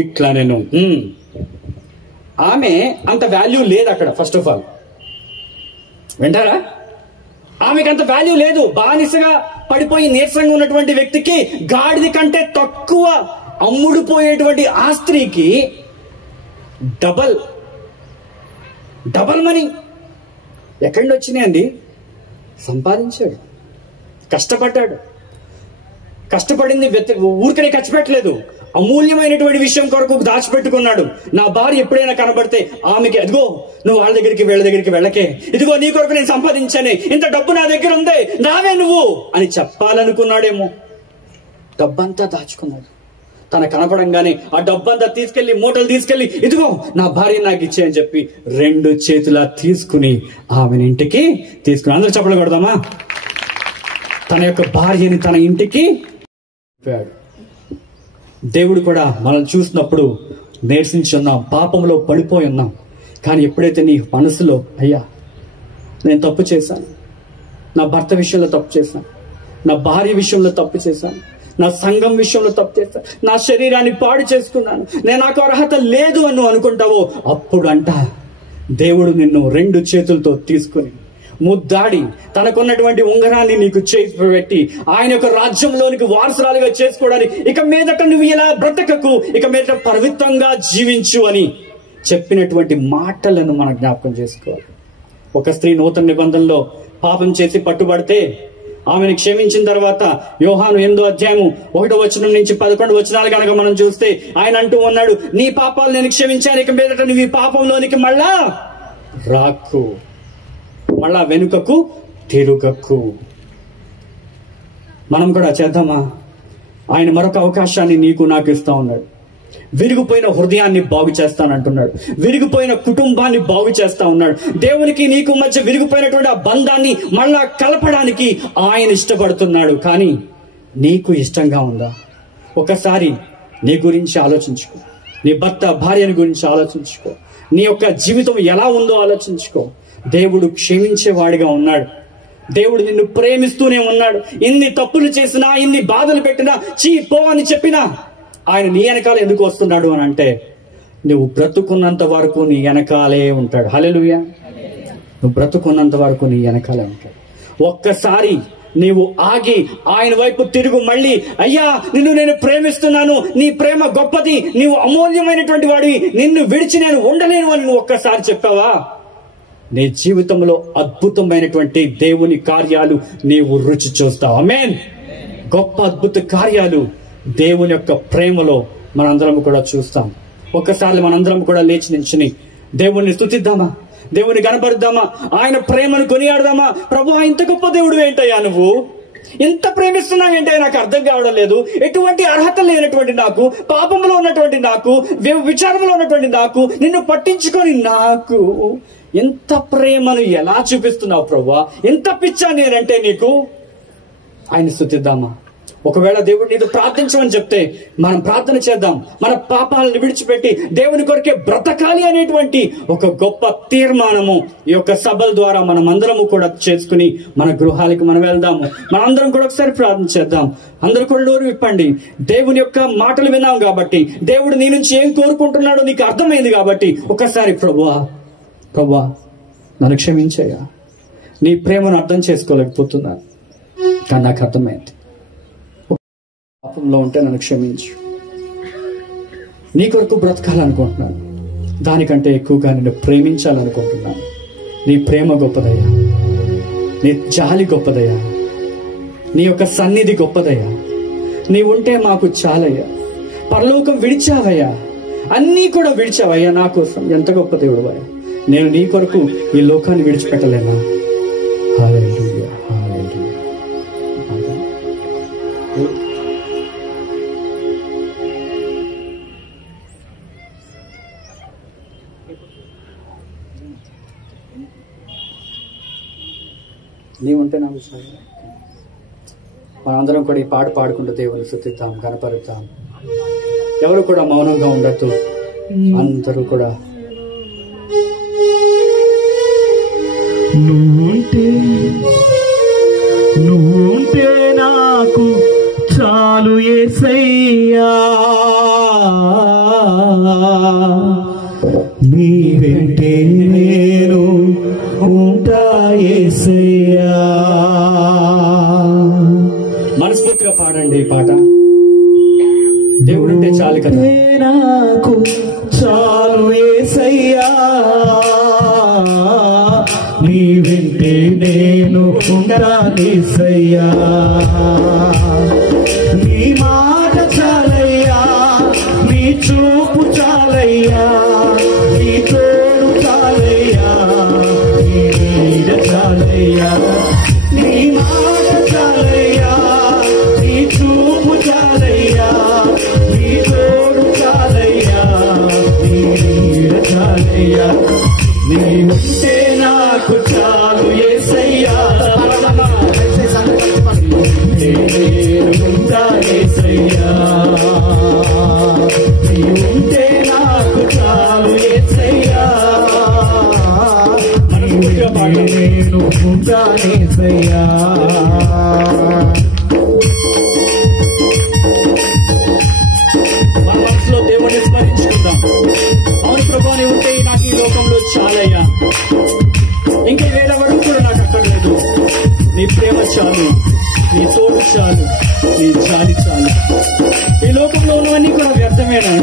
ఇట్లా నేను ఆమె అంత వాల్యూ లేదు అక్కడ. ఫస్ట్ ఆఫ్ ఆల్ వింటారా? ఆమెకు అంత వాల్యూ లేదు. బానిసగా పడిపోయి నీరసంగా ఉన్నటువంటి వ్యక్తికి గాడిద కంటే తక్కువ అమ్ముడుపోయేటువంటి ఆ స్త్రీకి డబల్ మనీ ఎక్కడి నుంచి వచ్చినాయండి? సంపాదించాడు, కష్టపడ్డాడు. కష్టపడింది ఊరికనే ఖర్చు పెట్టలేదు. అమూల్యమైనటువంటి విషయం కొరకు దాచిపెట్టుకున్నాడు. నా భార్య ఎప్పుడైనా కనబడితే ఆమెకి, అదిగో నువ్వు వాళ్ళ దగ్గరికి వీళ్ళ దగ్గరికి వెళ్ళకే, ఇదిగో నీ కొరకు నేను సంపాదించానే, ఇంత డబ్బు నా దగ్గర ఉందే, నావే నువ్వు అని చెప్పాలనుకున్నాడేమో. డబ్బంతా దాచుకున్నాడు. తన కనపడంగానే ఆ డబ్బంతా తీసుకెళ్లి మూటలు తీసుకెళ్లి, ఇదిగో నా భార్య నాకు ఇచ్చే అని చెప్పి 2 చేతులా తీసుకుని ఆమెను ఇంటికి తీసుకుని, అందరూ చెప్పలు కొడదామా? తన యొక్క భార్యని తన ఇంటికి పంపాడు. దేవుడు కూడా మనం చూసినప్పుడు నేర్చించి ఉన్నాం, పాపంలో పడిపోయి ఉన్నాం. కానీ ఎప్పుడైతే నీ మనసులో, అయ్యా నేను తప్పు చేశాను, నా భర్త విషయంలో తప్పు చేశాను, నా భార్య విషయంలో తప్పు చేశాను, నా సంఘం విషయంలో తప్పు చేశాను, నా శరీరాన్ని పాడు చేసుకున్నాను, నాకు అర్హత లేదు అని నువ్వు అనుకుంటావో, అప్పుడు దేవుడు నిన్ను 2 చేతులతో తీసుకుని ముద్దాడి తనకున్నటువంటి ఉంగరాన్ని నీకు చేసి పెట్టి ఆయన యొక్క రాజ్యంలోనికి వారసురాలుగా చేసుకోవడానికి, ఇక మీదట నువ్వు ఇలా బ్రతకకు, ఇక మీదట పవిత్రంగా జీవించు అని చెప్పినటువంటి మాటలను మనం జ్ఞాపకం చేసుకోవాలి. ఒక స్త్రీ నూతన నిబంధనలో పాపం చేసి పట్టుబడితే ఆమెను క్షమించిన తర్వాత యోహాను 8వ అధ్యాయము 1వ వచనం నుంచి 11 వచనాలు కనుక మనం చూస్తే ఆయన అంటూ ఉన్నాడు, నీ పాపాలు నేను క్షమించాను, ఇక మీదట నువ్వు ఈ పాపంలోనికి మళ్ళా రాకు, మళ్ళా వెనుకకు తిరుగకు. మనం కూడా చేద్దామా? ఆయన మరొక అవకాశాన్ని నీకు నాకు ఇస్తా ఉన్నాడు. విరిగిపోయిన హృదయాన్ని బాగు చేస్తానంటున్నాడు. విరిగిపోయిన కుటుంబాన్ని బాగు చేస్తా ఉన్నాడు. దేవునికి నీకు మధ్య విరిగిపోయినటువంటి ఆ బంధాన్ని మళ్ళా కలపడానికి ఆయన ఇష్టపడుతున్నాడు. కానీ నీకు ఇష్టంగా ఉందా? ఒకసారి నీ గురించి ఆలోచించుకో. నీ భర్త భార్యని గురించి ఆలోచించుకో. నీ యొక్క జీవితం ఎలా ఉందో ఆలోచించుకో. దేవుడు క్షమించేవాడిగా ఉన్నాడు. దేవుడు నిన్ను ప్రేమిస్తూనే ఉన్నాడు. ఇన్ని తప్పులు చేసినా, ఇన్ని బాధలు పెట్టినా, పో అని చెప్పినా ఆయన నీ వెనకాల ఎందుకు వస్తున్నాడు అని అంటే, నువ్వు బ్రతుకున్నంత వరకు నీ వెనకాలే ఉంటాడు. హల్లెలూయా. నువ్వు బ్రతుకున్నంత వరకు నీ వెనకాలే ఉంటాడు. ఒక్కసారి నీవు ఆగి ఆయన వైపు తిరుగు. మళ్ళీ, అయ్యా నిన్ను నేను ప్రేమిస్తున్నాను, నీ ప్రేమ గొప్పది, నీవు అమూల్యమైనటువంటి వాడివి, నిన్ను విడిచి నేను ఉండలేను అని నువ్వు ఒక్కసారి చెప్పావా, నీ జీవితంలో అద్భుతమైనటువంటి దేవుని కార్యాలు నీవు రుచి చూస్తావు. ఆమేన్. గొప్ప అద్భుత కార్యాలు దేవుని యొక్క ప్రేమలో మనందరం కూడా చూస్తాం. ఒక్కసారి మనందరం కూడా లేచి నించుని దేవుణ్ణి స్తుతిద్దామా, దేవుని కనపరుద్దామా, ఆయన ప్రేమను కొనియాడదామా. ప్రభు ఇంత గొప్ప దేవుడు ఏంటయ్యా, నువ్వు ఎంత ప్రేమిస్తున్నావు ఏంటయ్యా, నాకు అర్థం కావడం లేదు. ఎటువంటి అర్హత లేనటువంటి నాకు, పాపంలో ఉన్నటువంటి నాకు, విచారంలో ఉన్నటువంటి నాకు, నిన్ను పట్టించుకొని నాకు ఎంత ప్రేమను ఎలా చూపిస్తున్నావు ప్రభు, ఎంత పిచ్చా నేనంటే నీకు. ఆయన స్తుతిద్దామా. ఒకవేళ దేవుడు నీతో ప్రార్థించమని చెప్తే మనం ప్రార్థన చేద్దాం. మన పాపాలను విడిచిపెట్టి దేవుని కొరకే బ్రతకాలి అనేటువంటి ఒక గొప్ప తీర్మానము ఈ యొక్క సభల ద్వారా మనం అందరము కూడా చేసుకుని మన గృహాలకు మనం వెళ్దాము. మనందరం కూడా ఒకసారి ప్రార్థన చేద్దాం. అందరూ కూడా నోరు విప్పండి. దేవుని యొక్క మాటలు విన్నాం కాబట్టి, దేవుడు నీ నుంచి ఏం కోరుకుంటున్నాడో నీకు అర్థమైంది కాబట్టి ఒకసారి ప్రభువా నన్ను క్షమించయ్యా, నీ ప్రేమను అర్థం చేసుకోలేకపోతున్నాను, కానీ నాకు అర్థమైంది. పాపంలో ఉంటే నన్ను క్షమించు. నీ కొరకు బ్రతకాలనుకుంటున్నాను, దానికంటే ఎక్కువగా నిన్ను ప్రేమించాలనుకుంటున్నాను. నీ ప్రేమ గొప్పదయ్యా, నీ జాలి గొప్పదయ్యా, నీ యొక్క సన్నిధి గొప్పదయ్యా. నీ ఉంటే మాకు చాలయ్యా. పరలోకం విడిచావయ్యా, అన్నీ కూడా విడిచావయ్యా నా కోసం. ఎంత గొప్ప దేవుడు అయ్యా. నేను నీ కొరకు ఈ లోకాన్ని విడిచిపెట్టలేనా? హల్లెలూయా, హల్లెలూయా. నీవుంటే నాకు చాలు. మనందరం కూడా ఈ పాట పాడుకుంటూ దేవుని స్తుతిద్దాం, కనపరుద్దాం. ఎవరు కూడా మౌనంగా ఉండద్దు. అందరూ కూడా నువ్వుంటే నాకు చాలు యేసయ్యా, నీ వెంటే నేను ఉంటా యేసయ్యా. మనస్ఫూర్తిగా పాడండి ఈ పాట. దేవుడంటే చాలు కదా. నాకు చాలు యేసయ్యా, నీ వెంటే నేను ఉంటా యేసయ్యా. నీ మాట చాలయ్యా, నీ చూపు చాలయ్యా, నీ తోడు చాలయ్యా, నీ నీడ చాలయ్యా. నీ మాట చాలయ్యా, నీ చూపు చాలయ్యా, నీ తోడు చాలయ్యా, నీ నీడ చాలయ్యా. నీ ఉంటే నాకు చాలు యేసయ్యా, నేను ఉంటా యేసయ్యా. నీ ఉంటే నాకు చాలు యేసయ్యా, నేను ఉంటా యేసయ్యా. మన మనసులో దేవుణ్ణి స్మరించుకుందాం. అవును ప్రభా, నీ ఉంటే నాకు ఈ లోకంలో చాలయ్యా, ఇంకా వేరెవరు కూడా నాకు అక్కర్లేదు. నీ ప్రేమ చాలు, నీ తోడు చాలు, నీ జాలి చాలు. ఈ లోకంలో ఉన్నవన్నీ కూడా వ్యర్థమేనా?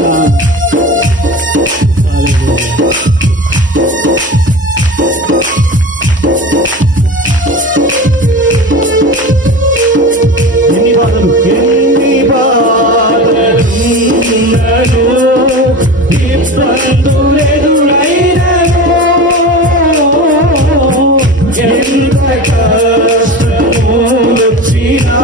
ఎన్ని బాధలు ఎంత కష్టము వచ్చినా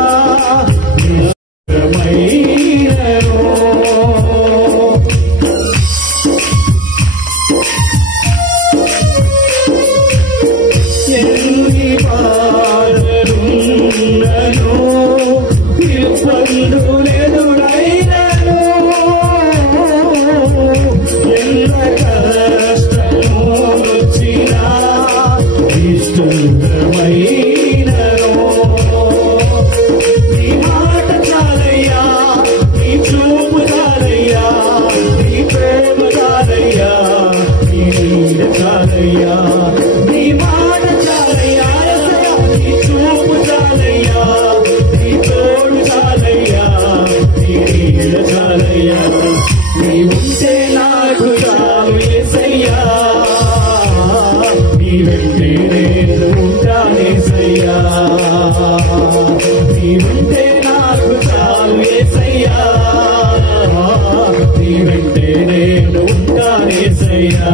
ఎన్ని బాధలున్నను, ఇబ్బందులెదురైనను, ఎంత కష్టము వచ్చినా ఇష్టమైనను. నీ మాట చాలయ్యా, నీ చూపు చాలయ్యా, నీ ప్రేమ చాలయ్యా, నీ నీడ చాలయ్యా. నీ మాట చాలయ్యా, నీ చూపు చాలయ్యా, నీ తోడు చాలయ్యా, నీ నీడ చాలయ్యా. నీ ఉంటే నాకు చాలు యేసయ్యా, నీ వెంటే నేను ఉంటా యేసయ్యా. నీ ఉంటే నాకు చాలు యేసయ్యా, నీ వెంటే నేను చాలయ్యా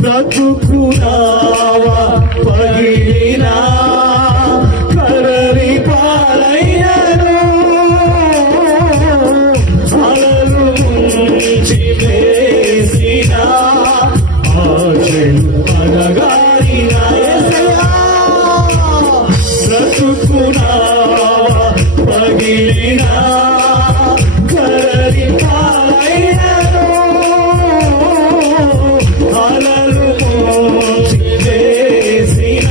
బ్రతుకునావా పగిలినా కరలి పాలయ్యను అలలు ముంచి వేసిన ఆశలు అడగారిన యేసయ్యా బ్రతుకునావా పగిలినా కరలి పాలయ్యను అలలు ముంచి వేసిన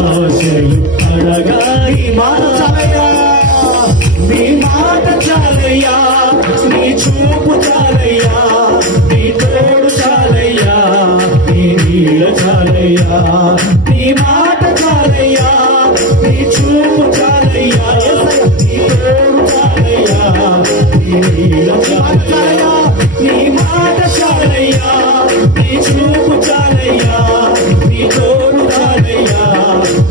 ఆశలు అడగాయి మాట చాలయ్యా నీ మాట చాలయ్యా నీ చూపు చాలయ్యా నీ తోడు చాలయ్యా నీ నీడ చాలయ్యా నీ మాట చాలయ్యా నీ చూపు చాలయ్యా నీ తోడు చాలయ్యా నీ నీడ చాలయ్యా నీ మాట చాలయ్యా నీ చూపు చాలయ్యా నీ తోడు చాలయ్యా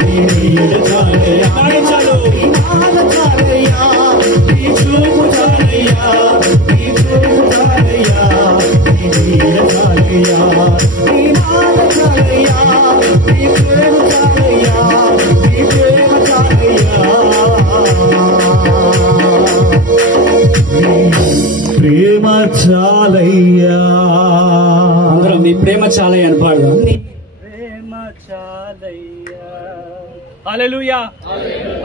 నీ నీడ చాలయ్యా చాలు నీ మాట చాలయ్యా నీ చూపు చాలయ్యా నీ తోడు చాలయ్యా నీ నీడ చాలయ్యా నీ మాట చాలయ్యా నీ తోడు చాలయ్యా నీ ప్రేమ చాలయ్యా ప్రేమ చాలయ్యా అందరం నీ ప్రేమ చాలయ్య అని పాడదాం. నీ ప్రేమ చాలయ్యా. హల్లెలూయా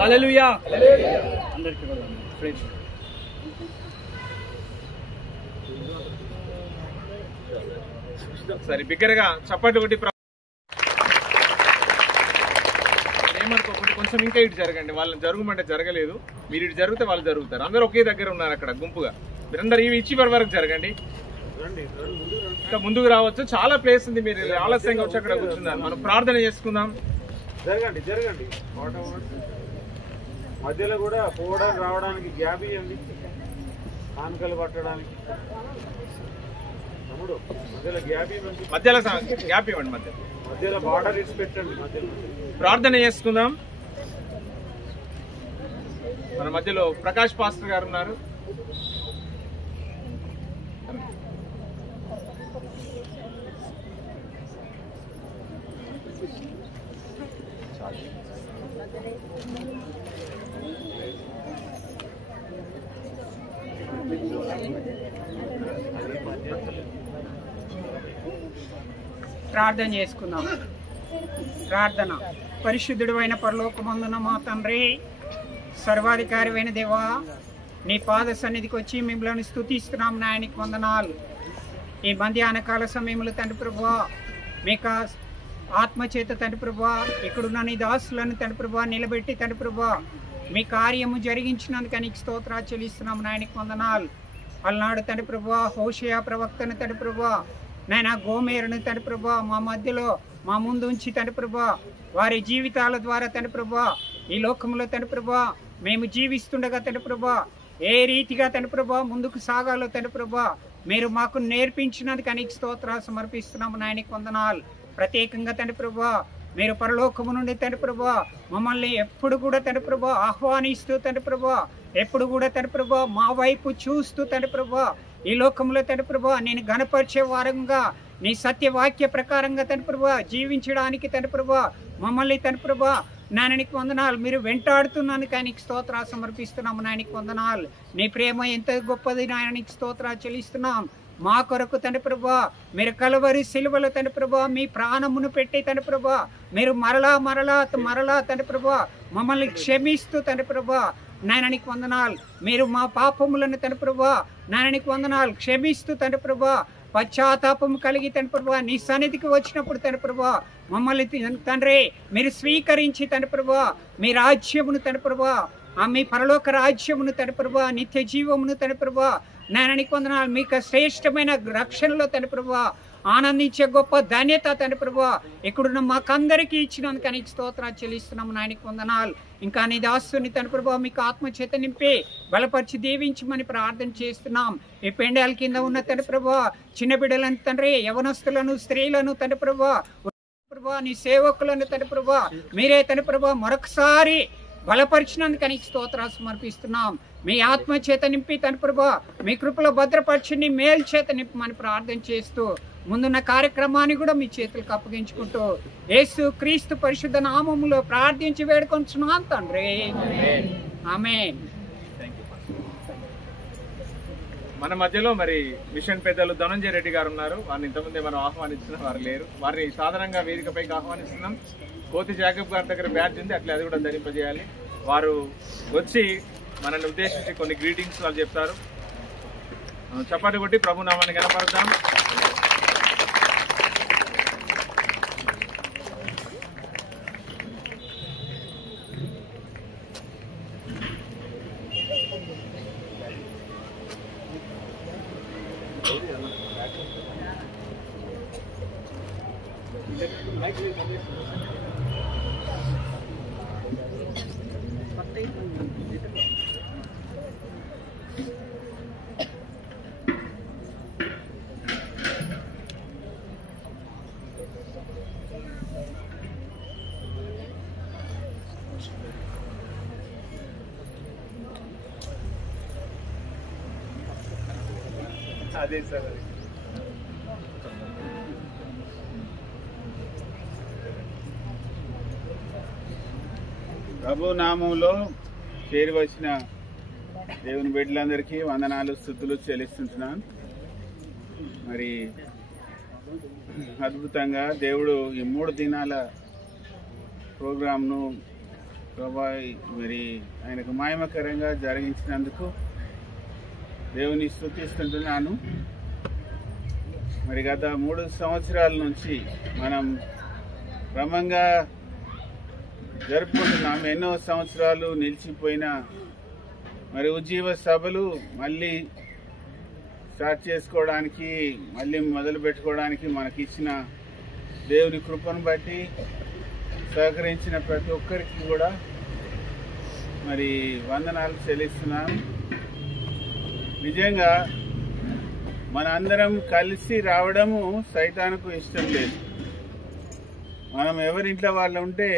హల్లెలూయా. అందరికీ వందనాలు. Praise Lord. సరే బిగ్గరగా చప్పటి కొట్టి ఏమనుకోకుండా కొంచెం ఇంకా ఇటు జరగండి. వాళ్ళని జరగమంటే జరగలేదు, మీరు ఇటు జరిగితే వాళ్ళు జరుగుతారు. అందరూ ఒకే దగ్గర ఉన్నారు అక్కడ గుంపుగా. మీరందరూ ఇవి ఇచ్చి వరకు జరగండి, ఇంకా ముందుకు రావచ్చు. చాలా ప్లేస్ ఉంది, మీరు ఆలస్యంగా వచ్చి అక్కడ కూర్చున్నారు. మనం ప్రార్థన చేసుకుందాం. జరగండి జరగండి. మధ్యలో కూడా పోవడానికి రావడానికి గ్యాప్ ఇవ్వండి, కానుకలు పట్టడానికి. తమ్ముడు మధ్యలో గ్యాప్ ఇవ్వండి, మధ్యలో గ్యాప్ ఇవ్వండి. మధ్యలో బార్డర్ ఇచ్చి పెట్టండి. మధ్యలో ప్రార్థన చేసుకుందాం. మన మధ్యలో ప్రకాష్ పాస్టర్ గారు ఉన్నారు. ప్రార్థన చేసుకుందాం. ప్రార్థన. పరిశుద్ధుడు అయిన పరలోకమందున మా తండ్రి, సర్వాధికారి అయిన దేవా, నీ పాద సన్నిధికి వచ్చి మిమ్మల్ని స్తుతిస్తున్నాం. నాయనికి వందనాలు. ఈ మధ్యాహ్నకాల సమయంలో తండ్రి ప్రభువా, మీకు ఆత్మచేత తండ్రి ప్రభువా ఇక్కడున్న నీ దాసులను తండ్రి ప్రభువా నిలబెట్టి తండ్రి ప్రభువా మీ కార్యము జరిగించినందుకు నీకు స్తోత్రాలు చెల్లిస్తున్నాం. నాయనికి వందనాలు. అలనాడు తండ్రి ప్రభువా హోషేయ ప్రవక్తను తండ్రి ప్రభువా, నాయన గోమేరుని తండ్రి ప్రభువా మా మధ్యలో మా ముందు ఉంచి తండ్రి ప్రభువా వారి జీవితాల ద్వారా తండ్రి ప్రభువా ఈ లోకంలో తండ్రి ప్రభువా మేము జీవిస్తుండగా తండ్రి ప్రభువా ఏ రీతిగా తండ్రి ప్రభువా ముందుకు సాగాలో తండ్రి ప్రభువా మీరు మాకు నేర్పించినందుకు అనేక స్తోత్రాలు సమర్పిస్తున్నాము. నాయనికి వందనాలు. ప్రత్యేకంగా తండ్రి ప్రభువా మీరు పరలోకము నుండి తండ్రి ప్రభువా మమ్మల్ని ఎప్పుడు కూడా తండ్రి ప్రభువా ఆహ్వానిస్తూ తండ్రి ప్రభువా ఎప్పుడు కూడా తండ్రి ప్రభువా మా వైపు చూస్తూ తండ్రి ప్రభువా ఈ లోకంలో తండ్రి ప్రభువా నేను గణపరిచే వారంగా నీ సత్యవాక్య ప్రకారంగా తండ్రి ప్రభువా జీవించడానికి తండ్రి ప్రభువా మమ్మల్ని తండ్రి ప్రభువా నాయనికి వందనాలు. మీరు వెంటాడుతున్నాను ఆయనకి స్తోత్రాలు సమర్పిస్తున్నాము. నాయనికి వందనాలు. నీ ప్రేమ ఎంత గొప్పది నాయనికి స్తోత్రాలు చెల్లిస్తున్నాం. మా కొరకు తండ్రి ప్రభువా మీరు కలవరి సిలువలో తండ్రి ప్రభువా మీ ప్రాణమును పెట్టి తండ్రి ప్రభువా మీరు మరలా మరలా మరలా తండ్రి ప్రభువా మమ్మల్ని క్షమిస్తూ తండ్రి ప్రభువా నాయనికి వందనాలు. మీరు మా పాపములను తండ్రి ప్రభువా నాయనికి వందనాలు క్షమిస్తూ తండ్రి ప్రభువా పశ్చాత్తాపం కలిగి తండ్రి ప్రభువా నీ సన్నిధికి వచ్చినప్పుడు తండ్రి ప్రభువా మమ్మల్ని తండ్రి మీరు స్వీకరించి తండ్రి ప్రభువా మీ రాజ్యమును తండ్రి ప్రభువా మీ పరలోక రాజ్యమును తండ్రి ప్రభువా నిత్య జీవమును తండ్రి ప్రభువా నాయనికి వందనాలు. మీకు శ్రేష్టమైన రక్షణలో తండ్రి ప్రభువా ఆనందించే గొప్ప ధన్యత తండ్రి ప్రభువా ఇక్కడున్న మాకందరికీ ఇచ్చినందుకు అనేక స్తోత్రాలు చెల్లిస్తున్నాము. నాయనికి వందనాలు. ఇంకా నీ దాసుని తండ్రి ప్రభువా మీకు ఆత్మచేత నింపి బలపరిచి దీవించమని ప్రార్థన చేస్తున్నాం. ఈ పెండాల కింద ఉన్న తండ్రి ప్రభువా చిన్న బిడ్డలను తండ్రి యవనస్తులను స్త్రీలను తండ్రి ప్రభువా నీ సేవకులను తండ్రి ప్రభువా మీరే తండ్రి ప్రభువా మరొకసారి బలపరిచినందుకు నీకు స్తోత్రాలు సమర్పిస్తున్నాం. మీ ఆత్మ చేత నింపి తన ప్రభా మీ కృపలో భద్రపరిచి మేలు చేత నింపమని ప్రార్థన చేస్తూ ముందున్న కార్యక్రమాన్ని కూడా మీ చేతులకు అప్పగించుకుంటూ యేసు క్రీస్తు పరిశుద్ధ నామములో ప్రార్థించి వేడుకొంచున్నాం తండ్రి. ఆమేన్. మన మధ్యలో మరి మిషన్ పెద్దలు ధనంజయ రెడ్డి గారు ఉన్నారు. వారిని ఇంతకుముందే మనం ఆహ్వానించిన వారు లేరు. వారిని సాధారణంగా వేదికపైకి ఆహ్వానిస్తున్నాం. కోతి జాకబ్ గారి దగ్గర బ్యాడ్జ్ ఉంది, అట్లా అది కూడా ధరింపజేయాలి. వారు వచ్చి మనల్ని ఉద్దేశించి కొన్ని గ్రీటింగ్స్ వాళ్ళు చెప్తారు. చప్పటి కొట్టి ప్రభు నామాన్ని కనపరుద్దాం. అదే సార్, అది ప్రభు నామంలో చేరి వచ్చిన దేవుని బిడ్డలందరికీ వందనాలు, స్తుతులు చెల్లిస్తుంటున్నాను. మరి అద్భుతంగా దేవుడు ఈ 3 దినాల ప్రోగ్రాంను ప్రభా మరి ఆయనకు మహిమకరంగా జరిగించినందుకు దేవుని స్తుతిస్తుంటున్నాను. మరి గత 3 సంవత్సరాల నుంచి మనం క్రమంగా జరుపుకుంటున్నాం. ఎన్నో సంవత్సరాలు నిలిచిపోయిన మరి ఉజ్జీవ సభలు మళ్ళీ స్టార్ట్ చేసుకోవడానికి, మళ్ళీ మొదలు పెట్టుకోవడానికి మనకి ఇచ్చిన దేవుని కృపను బట్టి సహకరించిన ప్రతి ఒక్కరికి కూడా మరి వందనాలు చెల్లిస్తున్నాను. నిజంగా మన అందరం కలిసి రావడము సైతానుకు ఇష్టం లేదు. మనం ఎవరింట్లో వాళ్ళు ఉంటే,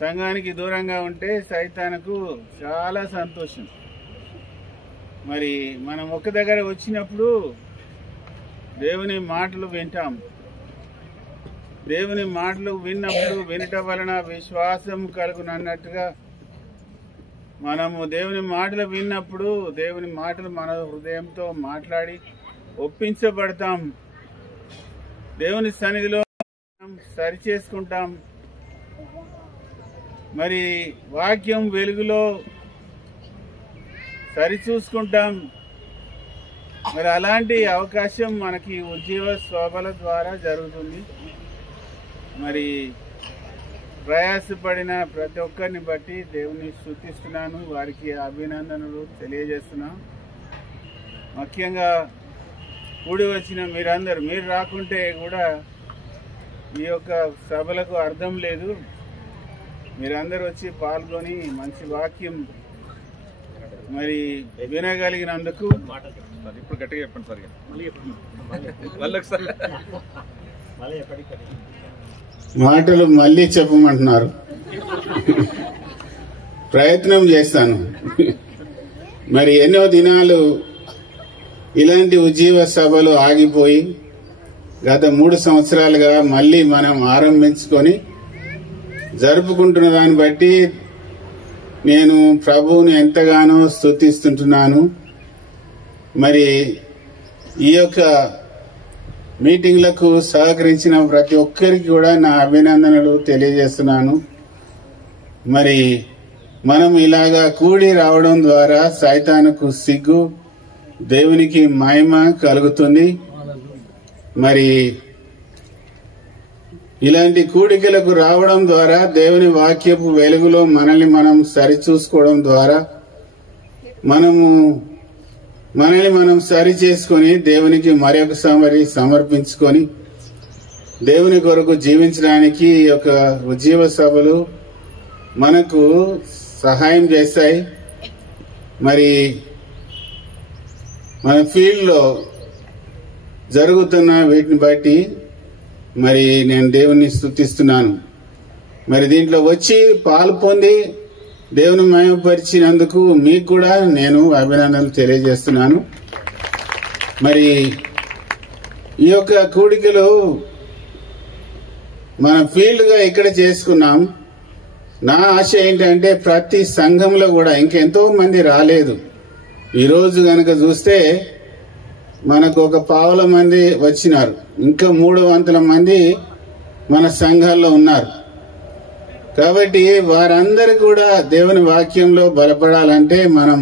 సంఘానికి దూరంగా ఉంటే సైతానుకు చాలా సంతోషం. మరి మనం ఒక దగ్గర వచ్చినప్పుడు దేవుని మాటలు వింటాం. దేవుని మాటలు విన్నప్పుడు వినటం వలన విశ్వాసం కలుగునన్నట్టుగా మనము దేవుని మాటలు విన్నప్పుడు దేవుని మాటలు మన హృదయంతో మాట్లాడి ఒప్పించబడతాం. దేవుని సన్నిధిలో సరిచేసుకుంటాం. మరి వాక్యం వెలుగులో సరిచూసుకుంటాం. మరి అలాంటి అవకాశం మనకి ఉజ్జీవ సభల ద్వారా జరుగుతుంది. మరి ప్రయాసపడిన ప్రతి ఒక్కరిని బట్టి దేవుని స్తుతిస్తున్నాను, వారికి అభినందనలు తెలియజేస్తున్నాను. ముఖ్యంగా కూడి వచ్చిన మీరందరూ, మీరు రాకుంటే కూడా ఈ యొక్క సభలకు అర్థం లేదు. మీరందరూ వచ్చి పాల్గొని మంచి వాక్యం మరి వినగలిగినందుకు ఇప్పుడు గట్టిగా చెప్పండి సార్. మాటలు మళ్ళీ చెప్పమంటున్నారు. ప్రయత్నం చేస్తాను. మరి ఎన్నో దినాలు ఇలాంటి ఉజ్జీవ సభలు ఆగిపోయి గత 3 సంవత్సరాలుగా మళ్ళీ మనం ఆరంభించుకొని జరుపుకుంటున్న దాన్ని బట్టి నేను ప్రభువుని ఎంతగానో స్తుతిస్తుంటున్నాను. మరి ఈ యొక్క మీటింగ్లకు సహకరించిన ప్రతి ఒక్కరికి కూడా నా అభినందనలు తెలియజేస్తున్నాను. మరి మనం ఇలాగా కూడి రావడం ద్వారా సైతానుకు సిగ్గు, దేవునికి మహిమ కలుగుతుంది. మరి ఇలాంటి కూడికలకు రావడం ద్వారా దేవుని వాక్యపు వెలుగులో మనల్ని మనం సరిచూసుకోవడం ద్వారా మనల్ని మనం సరి చేసుకొని దేవునికి మరొకసారి సమర్పించుకొని దేవుని కొరకు జీవించడానికి ఈ యొక్క ఉజ్జీవ సభలు మనకు సహాయం చేస్తాయి. మరి మన ఫీల్డ్ లో జరుగుతున్న వీటిని బట్టి మరి నేను దేవుని స్తుతిస్తున్నాను. మరి దీంట్లో వచ్చి పాలు పొంది దేవుని మహిమపరిచినందుకు మీకు కూడా నేను అభినందనలు తెలియజేస్తున్నాను. మరి ఈ యొక్క కూడికలు మనం ఫీల్డ్గా ఇక్కడ చేసుకున్నాం. నా ఆశ ఏంటంటే ప్రతి సంఘంలో కూడా ఇంకెంతో మంది రాలేదు. ఈరోజు గనక చూస్తే మనకు ఒక 1,000 మంది వచ్చినారు. ఇంకా 300 మంది మన సంఘాల్లో ఉన్నారు. కాబట్టి వారందరూ కూడా దేవుని వాక్యంలో బలపడాలంటే మనం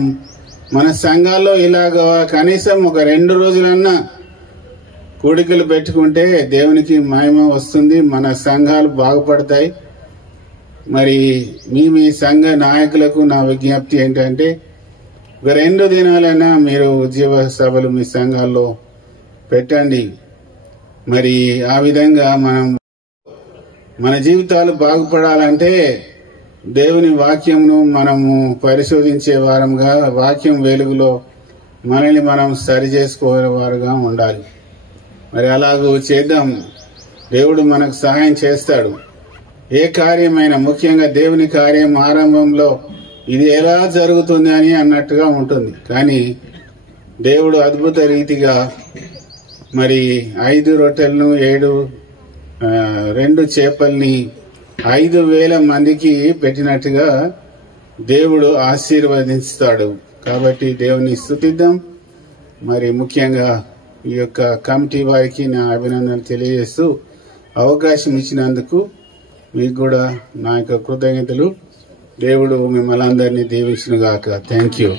మన సంఘాల్లో ఇలాగ కనీసం ఒక 2 రోజులన్నా కూడికలు పెట్టుకుంటే దేవునికి మహిమ వస్తుంది, మన సంఘాలు బాగుపడతాయి. మరి మీ సంఘ నాయకులకు నా విజ్ఞప్తి ఏంటంటే ఒక 2 దినాలైనా మీరు ఉద్యోగ సభలు మీ సంఘాల్లో పెట్టండి. మరి ఆ విధంగా మన జీవితాలు బాగుపడాలంటే దేవుని వాక్యంను మనము పరిశోధించే వారంగా, వాక్యం వెలుగులో మనల్ని మనం సరి చేసుకోలే వారుగా ఉండాలి. మరి అలాగూ చేద్దాం. దేవుడు మనకు సహాయం చేస్తాడు. ఏ కార్యమైనా, ముఖ్యంగా దేవుని కార్యం ఆరంభంలో ఇది ఎలా జరుగుతుంది అని అన్నట్టుగా ఉంటుంది. కానీ దేవుడు అద్భుత రీతిగా మరి 5 రొట్టెలను 2 చేపల్ని 5,000 మందికి పెట్టినట్టుగా దేవుడు ఆశీర్వదిస్తాడు. కాబట్టి దేవుని స్తుతిద్దాం. మరి ముఖ్యంగా ఈ యొక్క కమిటీ వారికి నా అభినందనలు తెలియజేస్తూ అవకాశం ఇచ్చినందుకు మీకు కూడా నా యొక్క కృతజ్ఞతలు. దేవుడు మిమ్మల్ని అందరినీ దీవించును గాక. Thank you.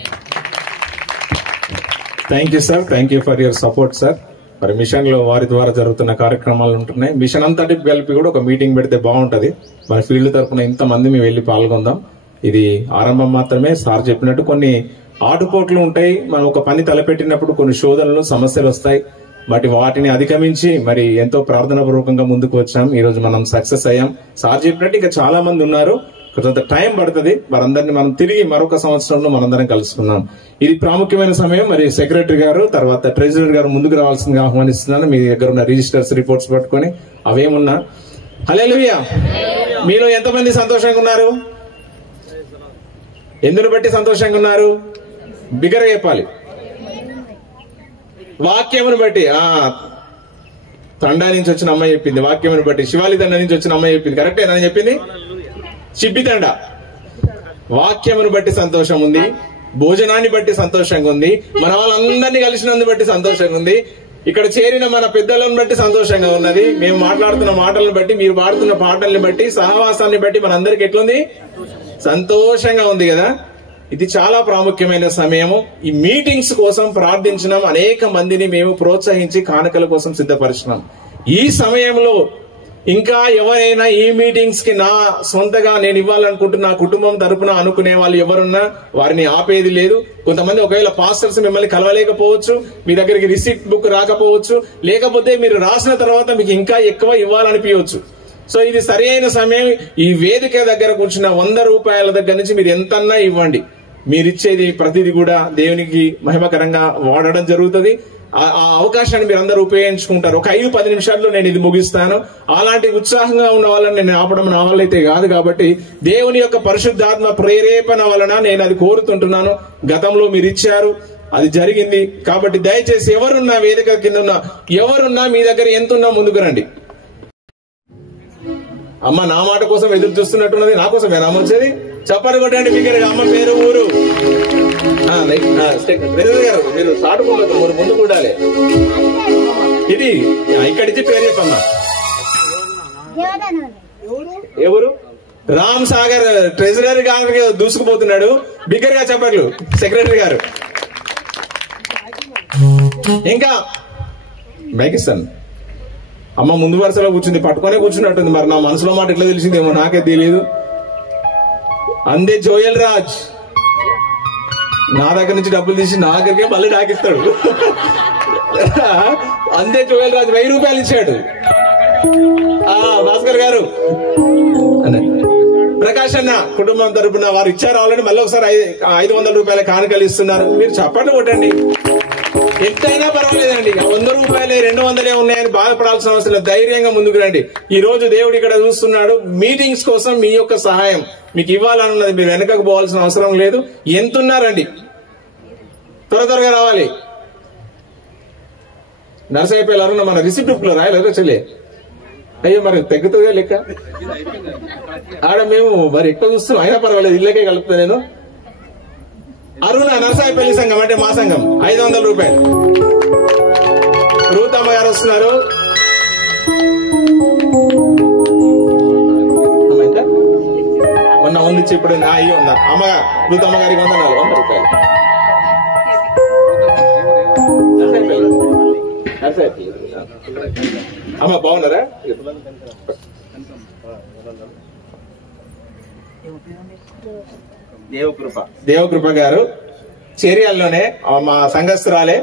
Thank you sir. Thank you for your support sir. మరి మిషన్ లో వారి ద్వారా జరుగుతున్న కార్యక్రమాలు ఉంటున్నాయి. మిషన్ అంతటి కలిపి కూడా ఒక మీటింగ్ పెడితే బాగుంటది. మన ఫీల్డ్ తరఫున ఇంతమంది మేము వెళ్లి పాల్గొందాం. ఇది ఆరంభం మాత్రమే. సార్ చెప్పినట్టు కొన్ని ఆటుపోట్లు ఉంటాయి. మనం ఒక పని తలపెట్టినప్పుడు కొన్ని శోధనలు, సమస్యలు వస్తాయి. వాటిని అధిగమించి మరి ఎంతో ప్రార్థనా పూర్వకంగా ముందుకు వచ్చాం. ఈ రోజు మనం సక్సెస్ అయ్యాం. సార్ చెప్పినట్టు ఇంకా చాలా మంది ఉన్నారు. కొంత టైం పడుతుంది. వారందరినీ మనం తిరిగి మరొక సంవత్సరంలో మనందరం కలుసుకున్నాం. ఇది ప్రాముఖ్యమైన సమయం. మరి సెక్రటరీ గారు, తర్వాత ట్రెజరర్ గారు ముందుకు రావాల్సిందిగా ఆహ్వానిస్తున్నాను. మీ దగ్గర ఉన్న రిజిస్టర్స్, రిపోర్ట్స్ పట్టుకొని అవేమున్నా. హల్లెలూయా. మీలో ఎంతమంది సంతోషంగా ఉన్నారు? ఎందును బట్టి సంతోషంగా ఉన్నారు? బిగ్గరగా చెప్పాలి. వాక్యమును బట్టి. తండా నుంచి వచ్చిన అమ్మాయి చెప్పింది. వాక్యమును బట్టి. శివాలి తండా నుంచి వచ్చిన అమ్మాయి చెప్పింది. కరెక్టేనా చెప్పింది? చిబ్బితండ. వాక్యమును బట్టి సంతోషం ఉంది, భోజనాన్ని బట్టి సంతోషంగా ఉంది, మన వాళ్ళందరినీ కలిసినందుకు బట్టి సంతోషంగా ఉంది, ఇక్కడ చేరిన మన పెద్దలను బట్టి సంతోషంగా ఉన్నది, మేము మాట్లాడుతున్న మాటలను బట్టి, మీరు పాడుతున్న పాటల్ని బట్టి, సహవాసాన్ని బట్టి మనందరికి ఎట్లుంది? సంతోషంగా ఉంది కదా. ఇది చాలా ప్రాముఖ్యమైన సమయము. ఈ మీటింగ్స్ కోసం ప్రార్థించినాం. అనేక మందిని మేము ప్రోత్సహించి కానుకల కోసం సిద్ధపరిచినాం. ఈ సమయంలో ఇంకా ఎవరైనా ఈ మీటింగ్స్ కి నా సొంతగా నేను ఇవ్వాలనుకుంటున్న నా కుటుంబం తరపున అనుకునే వాళ్ళు ఎవరున్నా వారిని ఆపేది లేదు. కొంతమంది ఒకవేళ పాస్టర్స్ మిమ్మల్ని కలవలేకపోవచ్చు, మీ దగ్గరికి రిసిప్ట్ బుక్ రాకపోవచ్చు, లేకపోతే మీరు రాసిన తర్వాత మీకు ఇంకా ఎక్కువ ఇవ్వాలనిపించవచ్చు. సో ఇది సరైన సమయం. ఈ వేదిక దగ్గర కూర్చున్న 100 రూపాయల దగ్గర నుంచి మీరు ఎంతన్నా ఇవ్వండి. మీరిచ్చేది ప్రతిదీ కూడా దేవునికి మహిమకరంగా వాడడం జరుగుతుంది. ఆ అవకాశాన్ని మీరు అందరూ ఉపయోగించుకుంటారు. ఒక 5-10 నిమిషాల్లో నేను ఇది ముగిస్తాను. అలాంటి ఉత్సాహంగా ఉన్న వాళ్ళని నేను ఆపడం నా వల్ల అయితే కాదు. కాబట్టి దేవుని యొక్క పరిశుద్ధాత్మ ప్రేరేపణ వలన నేను అది కోరుతుంటున్నాను. గతంలో మీరు ఇచ్చారు, అది జరిగింది. కాబట్టి దయచేసి ఎవరున్నా, వేదిక కింద ఉన్నా ఎవరున్నా, మీ దగ్గర ఎంతున్నా ముందుకు రండి. అమ్మ నా మాట కోసం ఎదురు చూస్తున్నట్టున్నది. నా కోసం అమ్మ వచ్చేది. చెప్పని కొట్టండి. మీకు అమ్మ పేరు, ఊరు. గారు మీరు సాటుకోలేదు, మీరు ముందుకు ఉండాలి. ఇది ఇక్కడిచ్చి పేరు చెప్పమ్మా. ఎవరు? రామ్ సాగర్ ట్రెజరర్ గారికి దూసుకుపోతున్నాడు. బిగ్గర్ గా చెప్పట్లు సెక్రటరీ గారు. ఇంకా మైక్ ఇస్తాను. అమ్మ ముందు వరుసలో కూర్చుంది, పట్టుకొనే కూర్చున్నట్టుంది. మరి నా మనసులో మాట ఎట్లా తెలిసిందేమో నాకే తెలియదు. అందే జోయల్ రాజ్ నా దగ్గర నుంచి డబ్బులు తీసి నా దగ్గరికే మళ్ళీ నాకిస్తాడు. అందే జోయల్ రాజ్ 1000 రూపాయలు ఇచ్చాడు. భాస్కర్ గారు, ప్రకాష్ అన్న కుటుంబం తరపున వారు ఇచ్చారు. ఆల్రెడీ మళ్ళీ ఒకసారి 500 రూపాయల కానుకలు ఇస్తున్నారు. మీరు చప్పట్లు కొట్టండి. ఎంతైనా పర్వాలేదండి. 100 రూపాయలే 200 ఉన్నాయని బాధపడాల్సిన అవసరం లేదు. ధైర్యంగా ముందుకు రండి. ఈ రోజు దేవుడు ఇక్కడ చూస్తున్నాడు. మీటింగ్స్ కోసం మీ యొక్క సహాయం మీకు ఇవ్వాలన్నది. మీరు వెనకకు పోవాల్సిన అవసరం లేదు. ఎంతున్నారండి, త్వరగా రావాలి. నరసైపోయి అరుణ మన రిసిప్ట్ బుక్ లో రాయలేదు చెల్లి. అయ్యో మరి తగ్గుతుందిగా లెక్క. ఆడ మేము మరి ఎక్కువ చూస్తున్నాం, అయినా పర్వాలేదు, ఇళ్ళకే కలుపుతా నేను. అరుణ నరసాయిపల్లి సంఘం అంటే మా సంఘం 500 రూపాయలు. రూతమ్మ గారు వస్తున్నారు. మొన్న ఉంది ఇప్పుడు అయ్యి ఉందా అమ్మగారు. రూతమ్మ గారికి 100 రూపాయలు. అమ్మ బాగున్నారా? దేవకృప గారు చేరియాల్లోనే మా సంఘస్థురాలే.